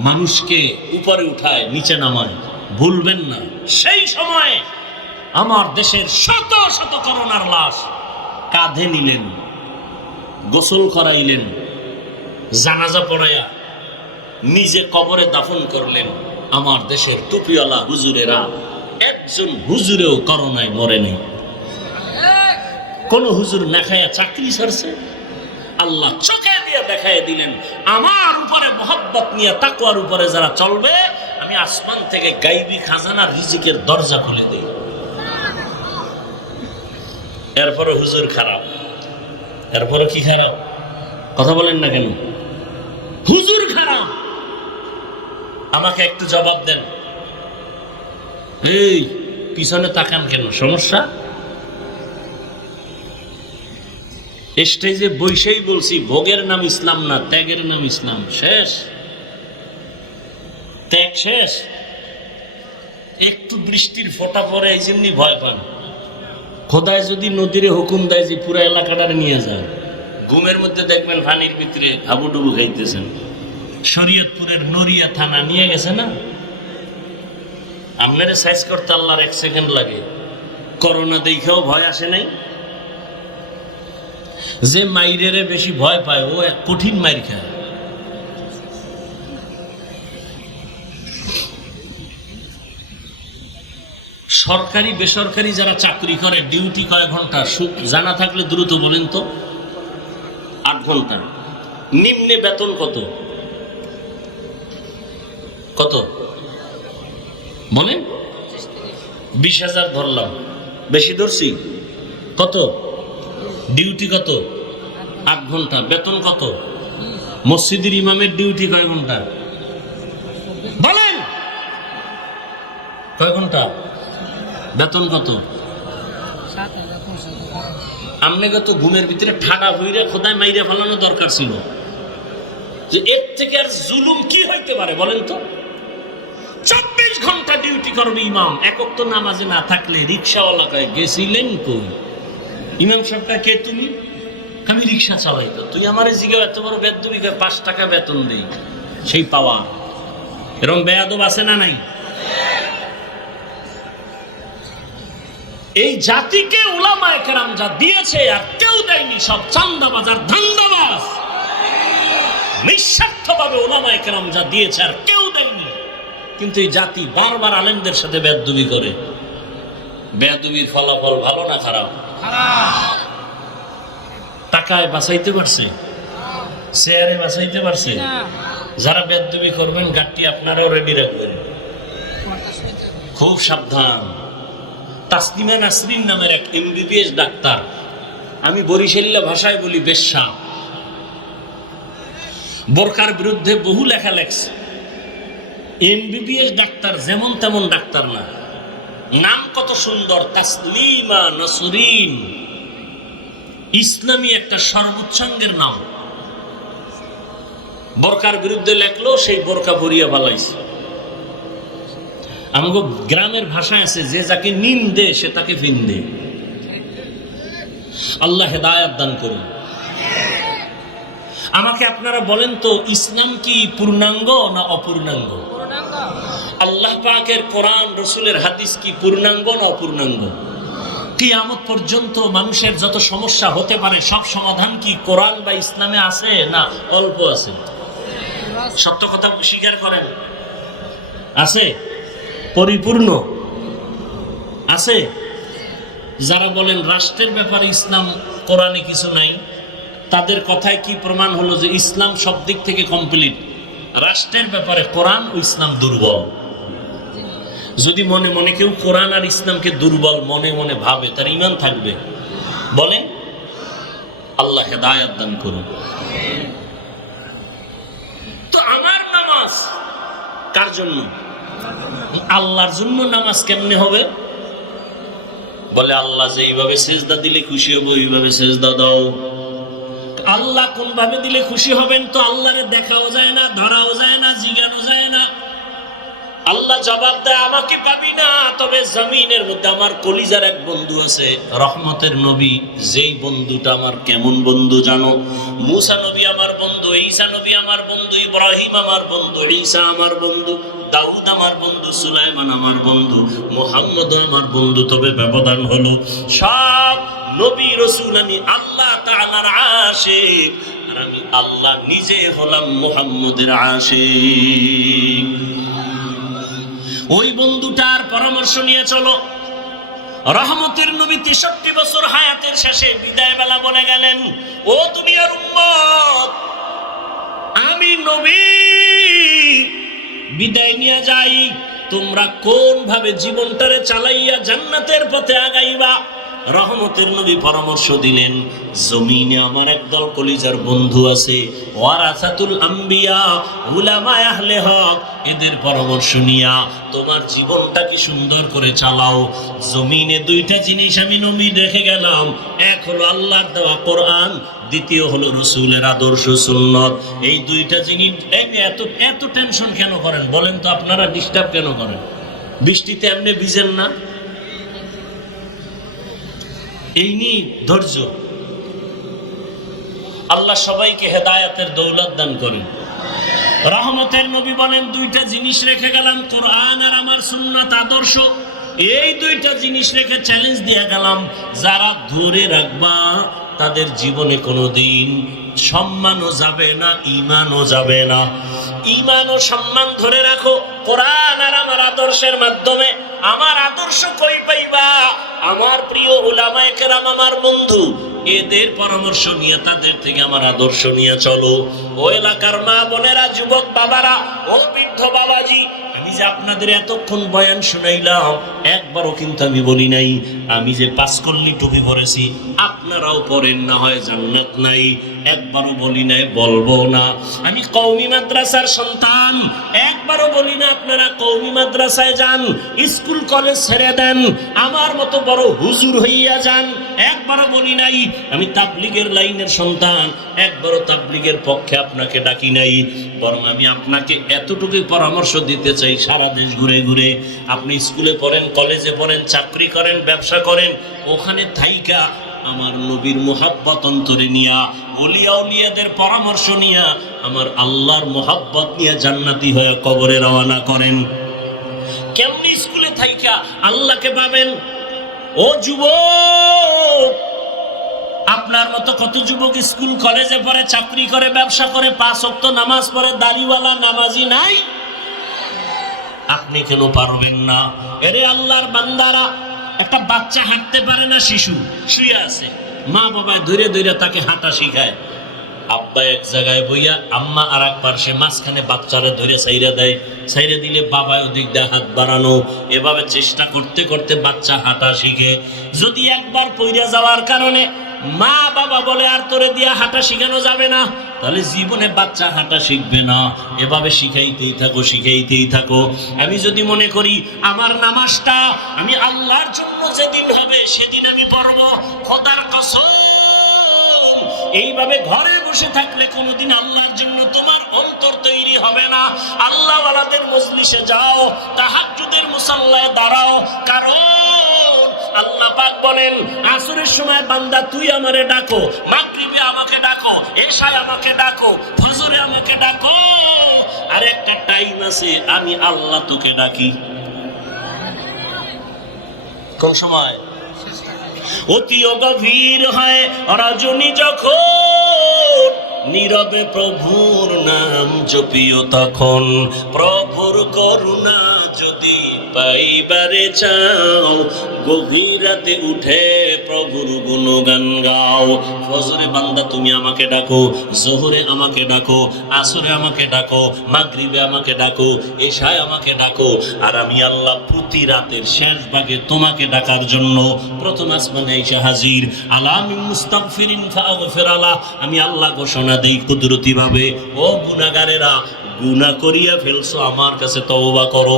মানুষকে উপরে উঠায়, নিচে নামায়, ভুলবেন না। সেই সময় আমার দেশের শত শত করোনার লাশ কাঁধে নিলেন, গোসল করাইলেন, জানাজা পড়াইয়া নিজে কবরে দাফন করলেন। আমার দেশের টুপিওয়ালা হুজুরেরা, একজন হুজুরেও করোনায় মরে নেই। কোন হুজুর না খায়া চাকরি ছাড়ছে? আল্লাহ চোখে দিয়ে দেখায় দিলেন, আমার উপরে মহব্বত নিয়ে তাকওয়ার উপরে যারা চলবে, আমি আসমান থেকে গায়বী খাজানার রিজিকের দরজা খুলে দিই। এরপরে হুজুর খারাপ, এরপরে কি খারাপ? কথা বলেন না কেন? হুজুর খারাপ। আমাকে একটু জবাব দেন, এই পিছনে তাকান কেন? সমস্যা? স্টেজে বৈশেই বলছি, ভোগের নাম ইসলাম না, ত্যাগের নাম ইসলাম। শেষ, ত্যাগ শেষ। একটু বৃষ্টির ফোঁটা পরে এই জন্যই ভয় পান। খোদায় যদি নদীরে হুকুম দেয় যে পুরো এলাকাটা নিয়ে যায়, ঘুমের মধ্যে দেখবেন পানির ভিতরে হাবুডুবু খাইতেছেন। শরীয়তপুরের নড়িয়া থানা নিয়ে গেছে না, আপনারা সাইজ করতে আল্লাহর 1 সেকেন্ড লাগে। করোনা দেখেও ভয় আসে নাই। যে মাইরেরে বেশি ভয় পায় ও এক কঠিন মাইর খায়। সরকারি বেসরকারি যারা চাকরি করে, ডিউটি কয় ঘন্টা জানা থাকলে দ্রুত বলেন তো? 8 ঘন্টা। নিম্নে বেতন কত? কত বলেন? 20,000 ধরলাম, বেশি ধরছি? কত? ডিউটি কত? 8 ঘন্টা। বেতন কত? মসজিদের ইমামের ডিউটি কয় ঘন্টা বলেন? কয় ঘন্টা? বেতন কত? আপনাকে তো ঘুমের ভিতরে ঠাডা হইরে খোদায় মাইরে ফেলানো দরকার ছিল। যে এর থেকে আর জুলুম কি হইতে পারে বলেন তো? 24 ঘন্টা ডিউটি করবে ইমাম, একক তো নামাজে না থাকলে রিক্সাওয়ালা কয় গেছিলেন কই? ইমাম সাহেবটা কে তুমি? আমি রিক্সা চালাই। তো তুই আমার জিগাও এত বড় বেদবি, 5 টাকা বেতন দেই, সেই পাওয়া। এরকম বেয়াদব আছে না নাই? এই জাতিকে উলামায়ে কেরাম যা দিয়েছে আর কেউ দেয়নি, সব চান্দাবাজ আর ধান্দাবাজ। নিঃস্বার্থভাবে উলামায়ে কেরাম যা দিয়েছে আর কেউ দেয়নি। কিন্তু এই জাতি বারবার আলেমদের সাথে বেয়াদবি করে। বেয়াদবির ফলাফল ভালো না খারাপ? টাকায় বাঁচাইতে পারছে? শেয়ারে বাঁচাইতে পারছে? যারা বেয়াদবি করবেন গাড়ি আপনারাও রেডি রাখবেন, খুব সাবধান। তাসলিমা নাসরিন নামের এক MBBS ডাক্তার, আমি বরিশাল্লা ভাষায় বলি বেশ্যা, বোরকার বিরুদ্ধে বহু লেখা লেখছে। MBBS ডাক্তার, যেমন তেমন ডাক্তার না। নাম কত সুন্দর, তাসলিমা নাসরিন, ইসলামী একটা সর্বোচ্চাঙ্গের নাম। বোরকার বিরুদ্ধে লেখলো, সেই বোরকা ভরিয়া ভালাইছে। আমাকে গ্রামের ভাষায় আছে, যে যাকে নিন্দে সে তাকে ফিন্দে। আল্লাহ হেদায়াত দান করুন। আমাকে আপনারা বলেন তো, ইসলাম কি পূর্ণাঙ্গ না অপূর্ণাঙ্গ? আল্লাহ পাকের কোরআন রসুলের হাদিস কি পূর্ণাঙ্গ না অপূর্ণাঙ্গ? কিয়ামত পর্যন্ত মানুষের যত সমস্যা হতে পারে সব সমাধান কি কোরআন বা ইসলামে আছে না অল্প আছে? সত্য কথা স্বীকার করেন, আছে? পরিপূর্ণ আছে? যারা বলেন রাষ্ট্রের ব্যাপারে ইসলাম কোরআনে কিছু নাই, তাদের কথায় কি প্রমাণ হলো যে ইসলাম সব দিক থেকে কমপ্লিট, রাষ্ট্রের ব্যাপারে কোরআন ও ইসলাম দুর্বল? যদি মনে মনে কেউ কোরআন আর ইসলামকে দুর্বল মনে মনে ভাবে, তার ঈমান থাকবে? বলেন, আল্লাহ হেদায়েত দান করুন। তো আমার নামাজ কার জন্য? আল্লাহর জন্য নামাজ কেমনে হবে? বলে আল্লাহ যে এইভাবে সেজদা দিলে খুশি হবো, এইভাবে সেজদা দাও। আল্লাহ কোন ভাবে দিলে খুশি হবেন তো আল্লাহরে দেখাও যায় না, ধরাও যায় না, জিজ্ঞানো যায় না। আল্লাহ জবাব দেয় আমাকে পাবি না, তবে জমিনের মধ্যে আমার কলিজার এক বন্ধু আছে, রহমতের নবী। যেই বন্ধুটা আমার কেমন বন্ধু জানো? মুসা নবী আমার বন্ধু, ঈসা নবী আমার বন্ধু, ইব্রাহিম আমার বন্ধু, ঈসা আমার বন্ধু, দাউদ আমার বন্ধু, সুলাইমান আমার বন্ধু, মুহাম্মদ আমার বন্ধু। তবে ব্যবধান হলো সব নবী রাসূল আমি আল্লাহ তাআলার আশিক, আর আমি আল্লাহ নিজে হলাম মুহাম্মদের আশিক। ওই বন্ধুটার পরামর্শ নিয়ে চলো। রহমতের নবী ৬৩ বছর হায়াতের শেষে বিদায় বেলা বলে গেলেন, ও দুনিয়ার উম্মত, আমি নবী বিদায় নিয়ে যাই, তোমরা কোন ভাবে জীবনটারে চালাইয়া জান্নাতের পথে আগাইবা। রহমতের নবী পরামর্শ দিলেন, জমিনে আমার একদল কলিজার বন্ধু আছে, ওয়ারাসাতুল আম্বিয়া, উলামায়ে আহলে হক, এদের পরামর্শ নিয়া তোমার জীবনটাকে সুন্দর করে চালাও। জমিনে দুইটা জিনিস আমি নবী রেখে গেলাম, এক হলো আল্লাহর দেওয়া কোরআন, দ্বিতীয় হলো রাসূলের আদর্শ সুন্নাত। এই দুইটা জিনিস। এত টেনশন কেন করেন বলেন তো? আপনারা ডিস্টার্ব কেন করেন? বৃষ্টিতে এমনি ভিজেন না? এই নিয়ে ধৈর্য। আল্লাহ সবাইকে হেদায়েতের দৌলত দান করেন। রহমতের নবী বলেন, দুইটা জিনিস রেখে গেলাম, কোরআন আর আমার সুন্নাত আদর্শ। এই দুইটা জিনিস রেখে চ্যালেঞ্জ দিয়ে গেলাম, যারা ধরে রাখবা তাদের জীবনে কোনোদিন সম্মানও যাবে না, ঈমানও যাবে না। ঈমান ও সম্মান ধরে রাখো কোরআন আর আমার আদর্শের মাধ্যমে। আমার আদর্শ কই পাইবা? আমার প্রিয় উলামায়ে কেরাম আমার বন্ধু, এদের পরামর্শ নিয়ে তাদের থেকে আমার আদর্শ নিয়ে চলো। ও এলাকার মা বোনেরা, যুবক বাবারা, ও বৃদ্ধ বাবাজি, আমি যে আপনাদের এতক্ষণ বয়ান শুনাইলাম, একবারও কিন্তু আমি বলি নাই আমি যে পাঁচকল্লি টুপি পরেছি আপনারাও পরেন, না হয় জান্নাত নাই। একবারও বলি নাই, বলবো না। আমি কওমি মাদ্রাসার সন্তান, একবারও বলি না আপনারা কওমি মাদ্রাসায় যান, স্কুল কলেজ ছেড়ে দেন, আমার মতো বড় হুজুর হইয়া যান। একবারও বলি নাই আমি তাবলীগের লাইনের সন্তান, একবারও তাবলীগের পক্ষে আপনাকে ডাকি নাই। বরং আমি আপনাকে এতটুকুই পরামর্শ দিতে চাই, সারা দেশ ঘুরে ঘুরে আপনি স্কুলে পড়েন, কলেজে পড়েন, চাকরি করেন, ব্যবসা করেন, ওখানে থাইকা আমার নবীর মুহাব্বত অন্তরে নিয়া, ওলিয়া উলিয়াদের পরামর্শ নিয়া, আমার আল্লাহর মুহাব্বত নিয়ে জান্নাতি হয়ে কবরে রওনা করেন। কেমনি স্কুলে থাইকা আল্লাহকে পাবেন? ও যুবক, আপনার মতো কত যুবক স্কুল কলেজে পড়ে, চাকরি করে, ব্যবসা করে, 5 ওয়াক্ত নামাজ পড়ে, দাড়িওয়ালা নামাজি নাই? আপনি কেন পারবেন না? এরে আল্লাহর বান্দারা, একটা বাচ্চা হাঁটতে পারে না, শিশু শুয়ে আছে, মা বাবা ধীরে ধীরে তাকে হাঁটা শিখায়। আব্বা এক জায়গায় বইয়া, আম্মা আর এক পাশে, মাঝখানে বাচ্চারা ধরে সাইরা দেয়, সাইরা দিলে বাবা ওদিক দিয়ে হাত বাড়ানো। এভাবে চেষ্টা করতে করতে বাচ্চা হাঁটা শিখে। যদি একবার পইরা যাওয়ার কারণে মা বাবা বলে আর তোরে দিয়া হাঁটা শিখানো যাবে না, তাহলে জীবনে বাচ্চা হাঁটা শিখবে না। এভাবে শিখাইতেই থাকো, শিখাইতেই থাকো। আমি যদি মনে করি আমার নামাজটা আমি আল্লাহর জন্য যেদিন হবে সেদিন আমি পড়বো, খোদার কসম এইভাবে ঘরে বসে থাকলে কোনোদিন আল্লাহর জন্য তোমার অন্তর তৈরি হবে না। আল্লাহ ওয়ালাদের মজলিসে যাও, তাহাজ্জুদের মুসাল্লায় দাঁড়াও, কারণ আল্লাহ পাক বলেন, আসরের সময় বান্দা তুই আমারে ডাকো, মাগরিবে আমাকে ডাকো, এশায় আমাকে ডাকো, ফজরে আমাকে ডাকো, আর একটা টাইম আছে আমি আল্লাহ তোকে ডাকি। কোন সময়? অতি গভীর হয় রজনী যখন, নীরবে প্রভুর নাম জপিও তখন। প্রভুর করুণা যদি পাইবারে চাও, গভীর রাতে উঠে প্রভুর গুণগান গাও। ফজরে বান্দা তুমি আমাকে ডাকো, জোহরে আমাকে ডাকো, আসরে আমাকে ডাকো, মাগরিবে আমাকে ডাকো, এশায় আমাকে ডাকো। আর আমি আল্লাহ প্রতি রাতের শেষ ভাগে তোমাকে ডাকার জন্য প্রথম আসমানে এসে হাজির। আলামি মুস্তাগফিরিন ফাগফির আলাহ, আমি আল্লাহ ঘোষণা দেই কুদরতি ভাবে, ও গুনাহগারেরা গুনাহ করিয়া ফেলছো, আমার কাছে তওবা করো।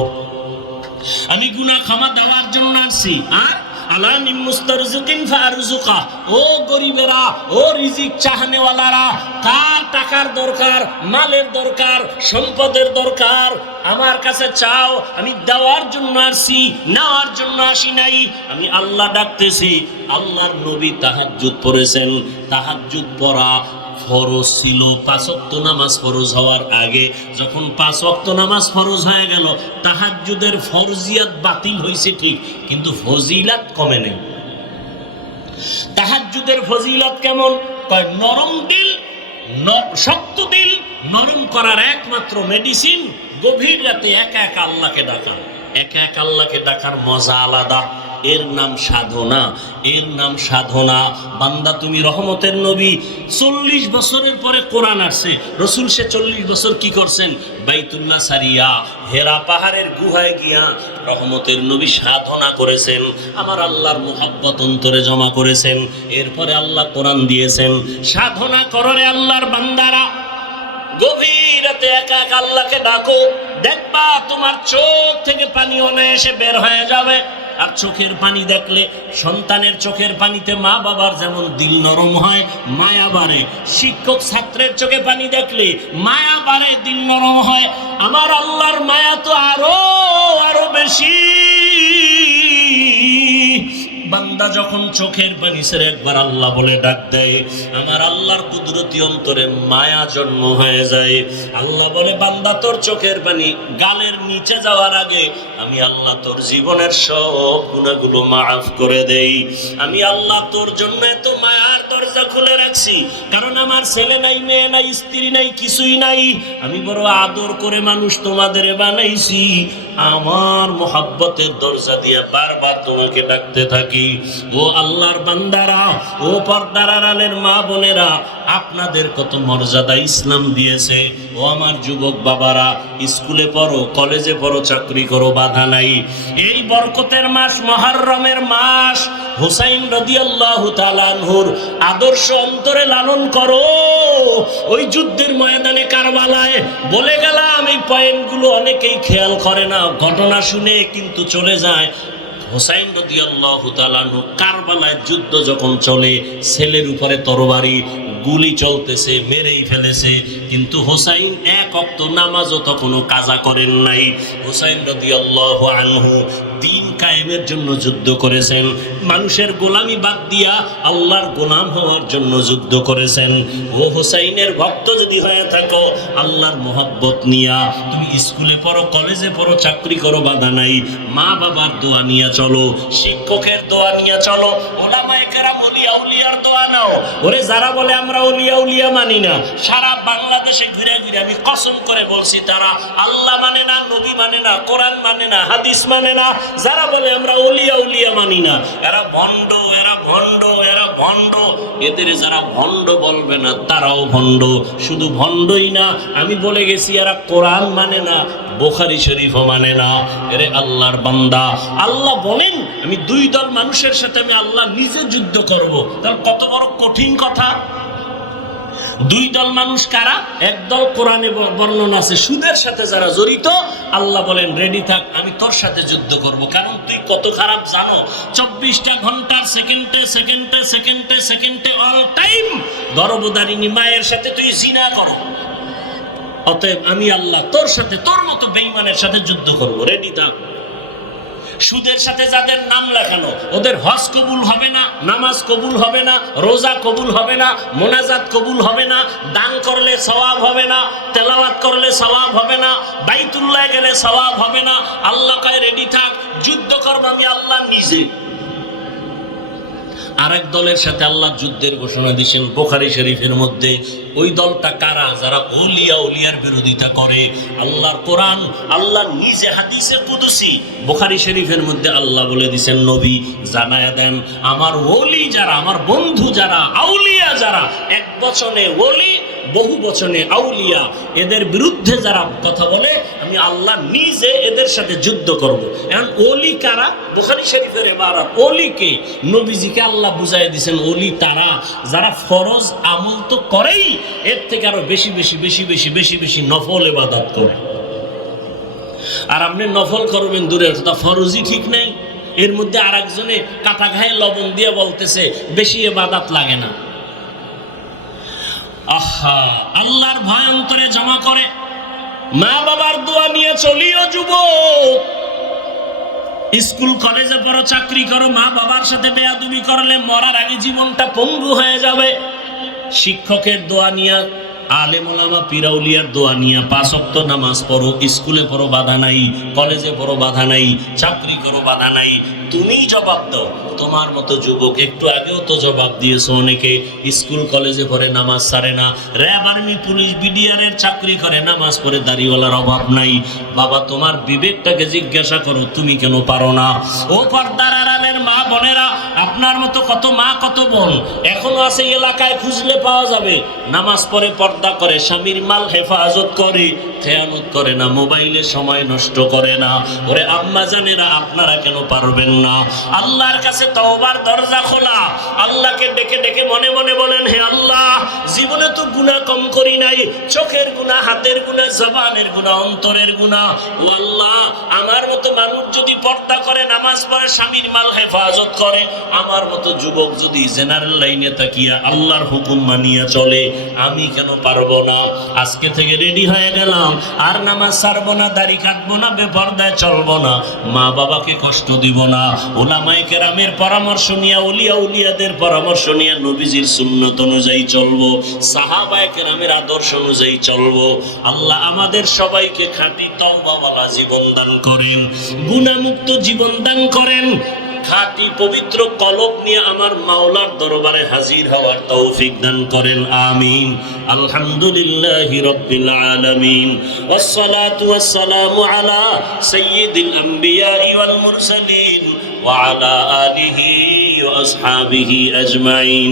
আমি গুনাহ ক্ষমা দেওয়ার জন্য আসছি। আর আলানি মুস্তারজিকিন ফারজুকা, ও গরিবেরা, ও রিজিক চাহনেওয়ালারা, কার টাকার দরকার, মালের দরকার, সম্পদের দরকার, আমার কাছে চাও। আমি দেওয়ার জন্য আসছি, নেওয়ার জন্য আসি নাই। আমি আল্লাহ ডাকতেছি। আল্লাহর নবী তাহাজ্জুদ পড়েছেন। তাহাজ্জুদ পড়া ফরজ ছিল। 5 ওয়াক্ত নামাজ ফরজ হওয়ার আগে যখন 5 ওয়াক্ত নামাজ ফরজ হয়ে গেল, তাহাজ্জুদের ফরজিয়াত বাতিল হয়েছে ঠিক, কিন্তু ফজিলত কমে নেই। তাহাজ্জুদের ফজিলত কেমন? কয় নরম দিল, শক্ত দিল নরম করার একমাত্র মেডিসিন গভীর রাতে একা একা আল্লাহকে ডাকা। একা একা আল্লাহকে ডাকার মজা আলাদা। এর নাম সাধনা, এর নাম সাধনা। বান্দা তুমি রহমতের নবী, 40 বছরের পরে কোরআন আসছে। রসুল সে 40 বছর কি করছেন? বাইতুল্লাহ সারিয়া হেরা পাহাড়ের গুহায় গিয়া রহমতের নবী সাধনা করেছেন। আমার আল্লাহর মুহাব্বত অন্তরে জমা করেছেন। এরপরে আল্লাহ কোরআন দিয়েছেন। সাধনা কররে আল্লাহর বান্দারা, গভীর রাতে একা একা আল্লাহকে ডাকো, দেখবা তোমার চোখ থেকে পানি অনায়াসে বের হয়ে যাবে। আর চোখের পানি দেখলে, সন্তানের চোখের পানিতে মা বাবার যেমন দিল নরম হয়, মায়া বাড়ে। শিক্ষক ছাত্রের চোখে পানি দেখলে মায়া বাড়ে, দিল নরম হয়। আমার আল্লাহর মায়া তো আরো বেশি। বান্দা যখন চোখের পানি ছেড়ে একবার আল্লাহ বলে ডাক দেয়, আমার আল্লাহর কুদরতি অন্তরে মায়া জন্ম হয়ে যায়। আল্লাহ বলে, বান্দা তোর চোখের পানি গালের নিচে যাওয়ার আগে আমি আল্লাহ তোর জীবনের সব গুনাহগুলো মাফ করে দেই। আমি আল্লাহ তোর জন্য এত মায়ার দরজা খুলে রাখছি, কারণ আমার ছেলে নাই, মেয়ে নাই, স্ত্রী নাই, কিছুই নাই। আমি বড় আদর করে মানুষ তোমাদের বানাইছি। আমার মোহাব্বতের দরজা দিয়ে বারবার তোমাকে ডাকতে থাকি। ও আল্লাহর বান্দারা, ও পর্দার আড়ালের মা বোনেরা, আপনাদের কত মর্যাদা ইসলাম দিয়েছে। ও আমার যুবক বাবারা, স্কুলে পড়ো, কলেজে পড়ো, চাকরি করো, বাধা নাই। এই বরকতের মাস, মুহররমের মাস, হুসাইন রাদিয়াল্লাহু তাআলা আনহুর আদর্শ অন্তরে লালন করো। ওই যুদ্ধের ময়দানে কারবালায় বলে গেলাম, এই পয়েন্টগুলো অনেকেই খেয়াল করে না, ঘটনা শুনে কিন্তু চলে যায়। হুসাইন রাদিয়াল্লাহু তাআলা আনহু কারবালায় যুদ্ধ যখন চলে, ছেলের উপরে তরবারি, গুলি চলতেছে, মেরেই ফেলেছে, কিন্তু হুসাইন এক ওয়াক্ত নামাজও তখনও কাজা করেন নাই। হুসাইন রাদিয়াল্লাহু আনহু দ্বীন কায়েমের জন্য যুদ্ধ করেছেন। মানুষের গোলামি বাদ দিয়া আল্লাহর গোলাম হওয়ার জন্য যুদ্ধ করেছেন। ও হুসাইনের ভক্ত যদি হয়ে থাকো, আল্লাহর মোহাব্বত নিয়া তুমি স্কুলে পড়ো, কলেজে পড়ো, চাকরি করো, বাধা নাই। মা বাবার দোয়া নিয়ে চলো, শিক্ষকের দোয়া নিয়ে চলো, ওলামায়ে কেরাম, ওলিয়া উলিয়ার দোয়া নাও। ওরে যারা বলে আমরা ওলিয়া উলিয়া মানি না, সারা বাংলাদেশে ঘুরে ঘুরে আমি কসম করে বলছি, তারা আল্লাহ মানে না, নবী মানে না, কোরআন মানে না, হাদিস মানে না। যারা বলে আমরা ওলিয়া উলিয়া মানি না, এরা ভণ্ড, এরা ভণ্ড, এরা ভণ্ড। এদের যারা ভণ্ড বলবে না, তারাও ভণ্ড। শুধু ভণ্ডই না, আমি বলে গেছি এরা কোরআন মানে না, বুখারী শরীফও মানে না। এরে আল্লাহর বান্দা, আল্লাহ বলেন আমি 2 দল মানুষের সাথে আমি আল্লাহ নিজে যুদ্ধ করব। তাহলে কত বড় কঠিন কথা। 2 দল মানুষ কারা? একদল কোরআনে বর্ণনা আছে সুদের সাথে যারা জড়িত, আল্লাহ বলেন রেডি থাক, আমি তোর সাথে যুদ্ধ করব। কারণ তুই কত খারাপ জানো, 24টা ঘন্টার সেকেন্ডে সেকেন্ডে সেকেন্ডে সেকেন্ডে অল টাইম গর্ভধারিণী মায়ের সাথে তুই জিনা করো। অতএব আমি আল্লাহ তোর সাথে, তোর মতো বেঈমানের সাথে যুদ্ধ করব, রেডি থাক। সুদের সাথে যাদের নাম লেখানো, ওদের হজ কবুল হবে না, নামাজ কবুল হবে না, রোজা কবুল হবে না, মোনাজাত কবুল হবে না, দান করলে সওয়াব হবে না, তেলাওয়াত করলে সওয়াব হবে না, বাইতুল্লাহ গেলে সওয়াব হবে না। আল্লাহ কয় রেডি থাক, যুদ্ধ করব আমি আল্লাহ নিজে। আরেক দলের সাথে আল্লাহ যুদ্ধের ঘোষণা দিয়েছেন বুখারী শরীফের মধ্যে। ওই দলটা কারা? যারা উলিয়ার বিরোধিতা করে। আল্লাহর কোরআন, আল্লাহ নিজে হাদিসে কুদসি বুখারী শরীফের মধ্যে আল্লাহ বলে দিয়েছেন, নবী জানায়া দেন আমার ওলি যারা, আমার বন্ধু যারা, আউলিয়া যারা, এক বচনে ওলি বহু বচনে আউলিয়া, এদের বিরুদ্ধে যারা কথা বলে আমি আল্লাহ নিজে এদের সাথে যুদ্ধ করব। এখন ওলি কারা? বুখারী শরীফের ইবারত ওলিকে নবীজিকে আল্লাহ বুঝাই দিয়েছেন, ওলি তারা যারা ফরজ আমল তো করেই, এর থেকে আরো বেশি বেশি বেশি বেশি বেশি বেশি নফল ইবাদত করে। আর আপনি নফল করবেন দূরের কথা, ফরজই ঠিক নাই। এর মধ্যে আরেকজনে কাটা ঘায়ে লবণ দিয়ে বলতেছে বেশি ইবাদত লাগে না। আহা, আল্লাহর ভয় অন্তরে জমা করে মা বাবার দোয়া নিয়ে চলিও যুবক। স্কুল কলেজে পড়ো, চাকরি করো, মা বাবার সাথে বেয়াদবি করলে মরার আগে জীবনটা পঙ্গু হয়ে যাবে। শিক্ষকের দোয়া নিয়া, আলেম ওলামা পীরাউলিয়ার দোয়া নিয়া 5 ওয়াক্ত নামাজ পড়ো, স্কুলে পড়ো বাধা নাই, কলেজে পড়ো বাধা নাই, চাকরি করো বাধা নাই, তুমিই জবাব দাও। তোমার মতো যুবক একটু আগেও তো জবাব দিয়েছো, অনেকে স্কুল কলেজে পড়ে নামাজ ছাড়ে না, র্যাব আর্মি পুলিশ বিডিআরের চাকরি করে নামাজ পড়ে, দাড়িওয়ালার অভাব নাই। বাবা তোমার বিবেকটাকে জিজ্ঞাসা করো, তুমি কেন পারো না? ও পর্দার আড়ালের মা বোনেরা, আপনার মতো কত মা কত বোন এখনো আছে এলাকায়, খুঁজলে পাওয়া যাবে। নামাজ পড়ে, পর্দা করে, স্বামীর মাল হেফাজত করে, খেয়ানত করে না, মোবাইলে সময় নষ্ট করে না। ওরে আম্মা জানেরা, আপনারা কেন পারবেন না? আল্লাহর কাছে তওবার দরজা খোলা। আল্লাহকে ডেকে ডেকে মনে মনে বলেন, হে আল্লাহ, জীবনে তো গুনাহ কম করি নাই, চোখের গুনাহ, হাতের গুনাহ, জবানের গুনাহ, অন্তরের গুনাহ। ও আল্লাহ, আমার মতো মানুষ যদি পর্দা করে, নামাজ পড়ে, স্বামীর মাল হেফাজত করে, আমার মতো যুবক যদি জেনারেল লাইনে তাকিয়া আল্লাহর হুকুম মানিয়া চলে, আমি কেন পারবো না? আজকে থেকে রেডি হয়ে গেলাম, আর নামাজ ছাড়বো না, দাড়ি কাটবো না, বেপরদায় চলবো না, মা বাবাকে কষ্ট দিব না, উলামায়ে কেরামের পরামর্শ নিয়ে, উলিয়া উলিয়াদের পরামর্শ নিয়ে নবীজির সুন্নত অনুযায়ী চলবো, সাহাবায়ে কেরামের আদর্শ অনুযায়ী চলবো। আল্লাহ আমাদের সবাইকে খাঁটি তওবাওয়ালা জীবন দান করেন, গুনাহমুক্ত জীবন দান করেন, খাঁটি পবিত্র কলব নিয়ে আমার মাওলার দরবারে হাজির হওয়ার তৌফিক দান করেন। আমিন। আলহামদুলিল্লাহি রাব্বিল আলামিন, ওয়াসসালাতু ওয়াসসালামু আলা সাইয়্যিদিল আমবিয়া ওয়াল মুরসালিন ওয়া আলা আলিহি ওয়া আসহাবিহি আজমাইন।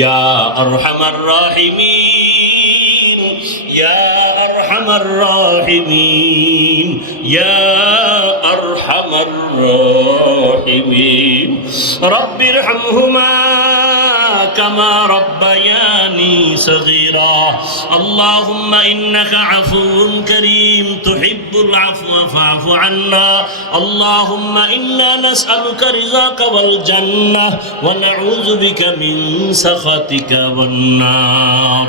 ইয়া আরহামার রাহিমিন, ইয়া আরহামার রাহিমিন, ইয়া আরহামার রাহিমিন। রব্বিরহামহুমা কামা রব্বায়ানি সগীরা। আল্লাহুম্মা ইন্নাকা আফুউন কারীম তুহিব্বুল আফওয়া ফা'ফু আন্না। আল্লাহুম্মা ইন্না নাসআলুকা রিযাকা ওয়াল জান্নাহ ওয়া নাউযু বিকা মিন সাখাতিকা ওয়ান নার।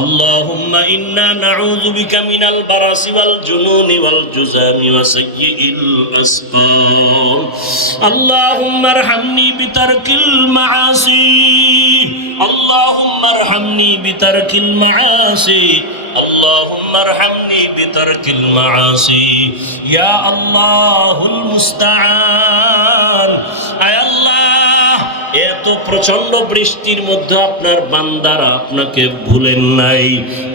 আল্লাহুম্মা ইন্না নাউযু বিকা মিনাল বারাসি ওয়াল জুনুনি ওয়াল জুযামি ওয়া সাইয়্যিল আসকাম। আল্লাহুম্মা আরহামনি বিতারকিল মাআসি। আল্লাহুম্মা আরহামনি বিতারকিল মাআসি। আল্লাহুম্মা আরহামনি বিতারকিল মাআসি। ইয়া আল্লাহুল মুস্তাআন। আয় আল্লাহ, এত প্রচন্ড বৃষ্টির মধ্যে আপনার বান্দারা আপনাকে ভুলেন নাই,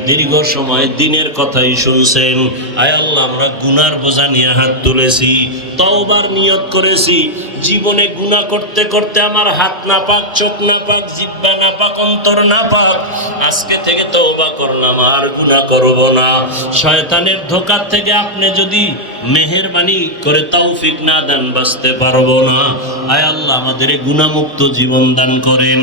দীর্ঘ সময় দিনের কথাই শুনছেন। আয় আল্লাহ, আমরা গুনার বোঝা নিয়ে হাত তুলেছি, তওবার নিয়ত করেছি। জীবনে গুনাহ করতে করতে আমার হাত নাপাক, চোখ নাপাক, জিহ্বা নাপাক, অন্তর নাপাক। আজকে থেকে তওবা করলাম, আর গুনাহ করব না। শয়তানের ধোঁকা থেকে আপনি যদি মেহেরবানি করে তৌফিক না দেন, বাঁচতে পারবো না। আয় আল্লাহ, আমাদের গুনাহমুক্ত জীবন দান করেন,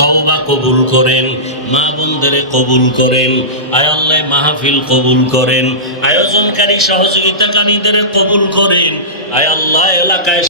তওবা কবুল করেন, মা বোনদের কবুল করেন। আয় আল্লাহ, মাহফিল কবুল করেন, আয়োজনকারী সহযোগিতাকারীদের কবুল করেন। আয় আল্লাহ, এলাকায়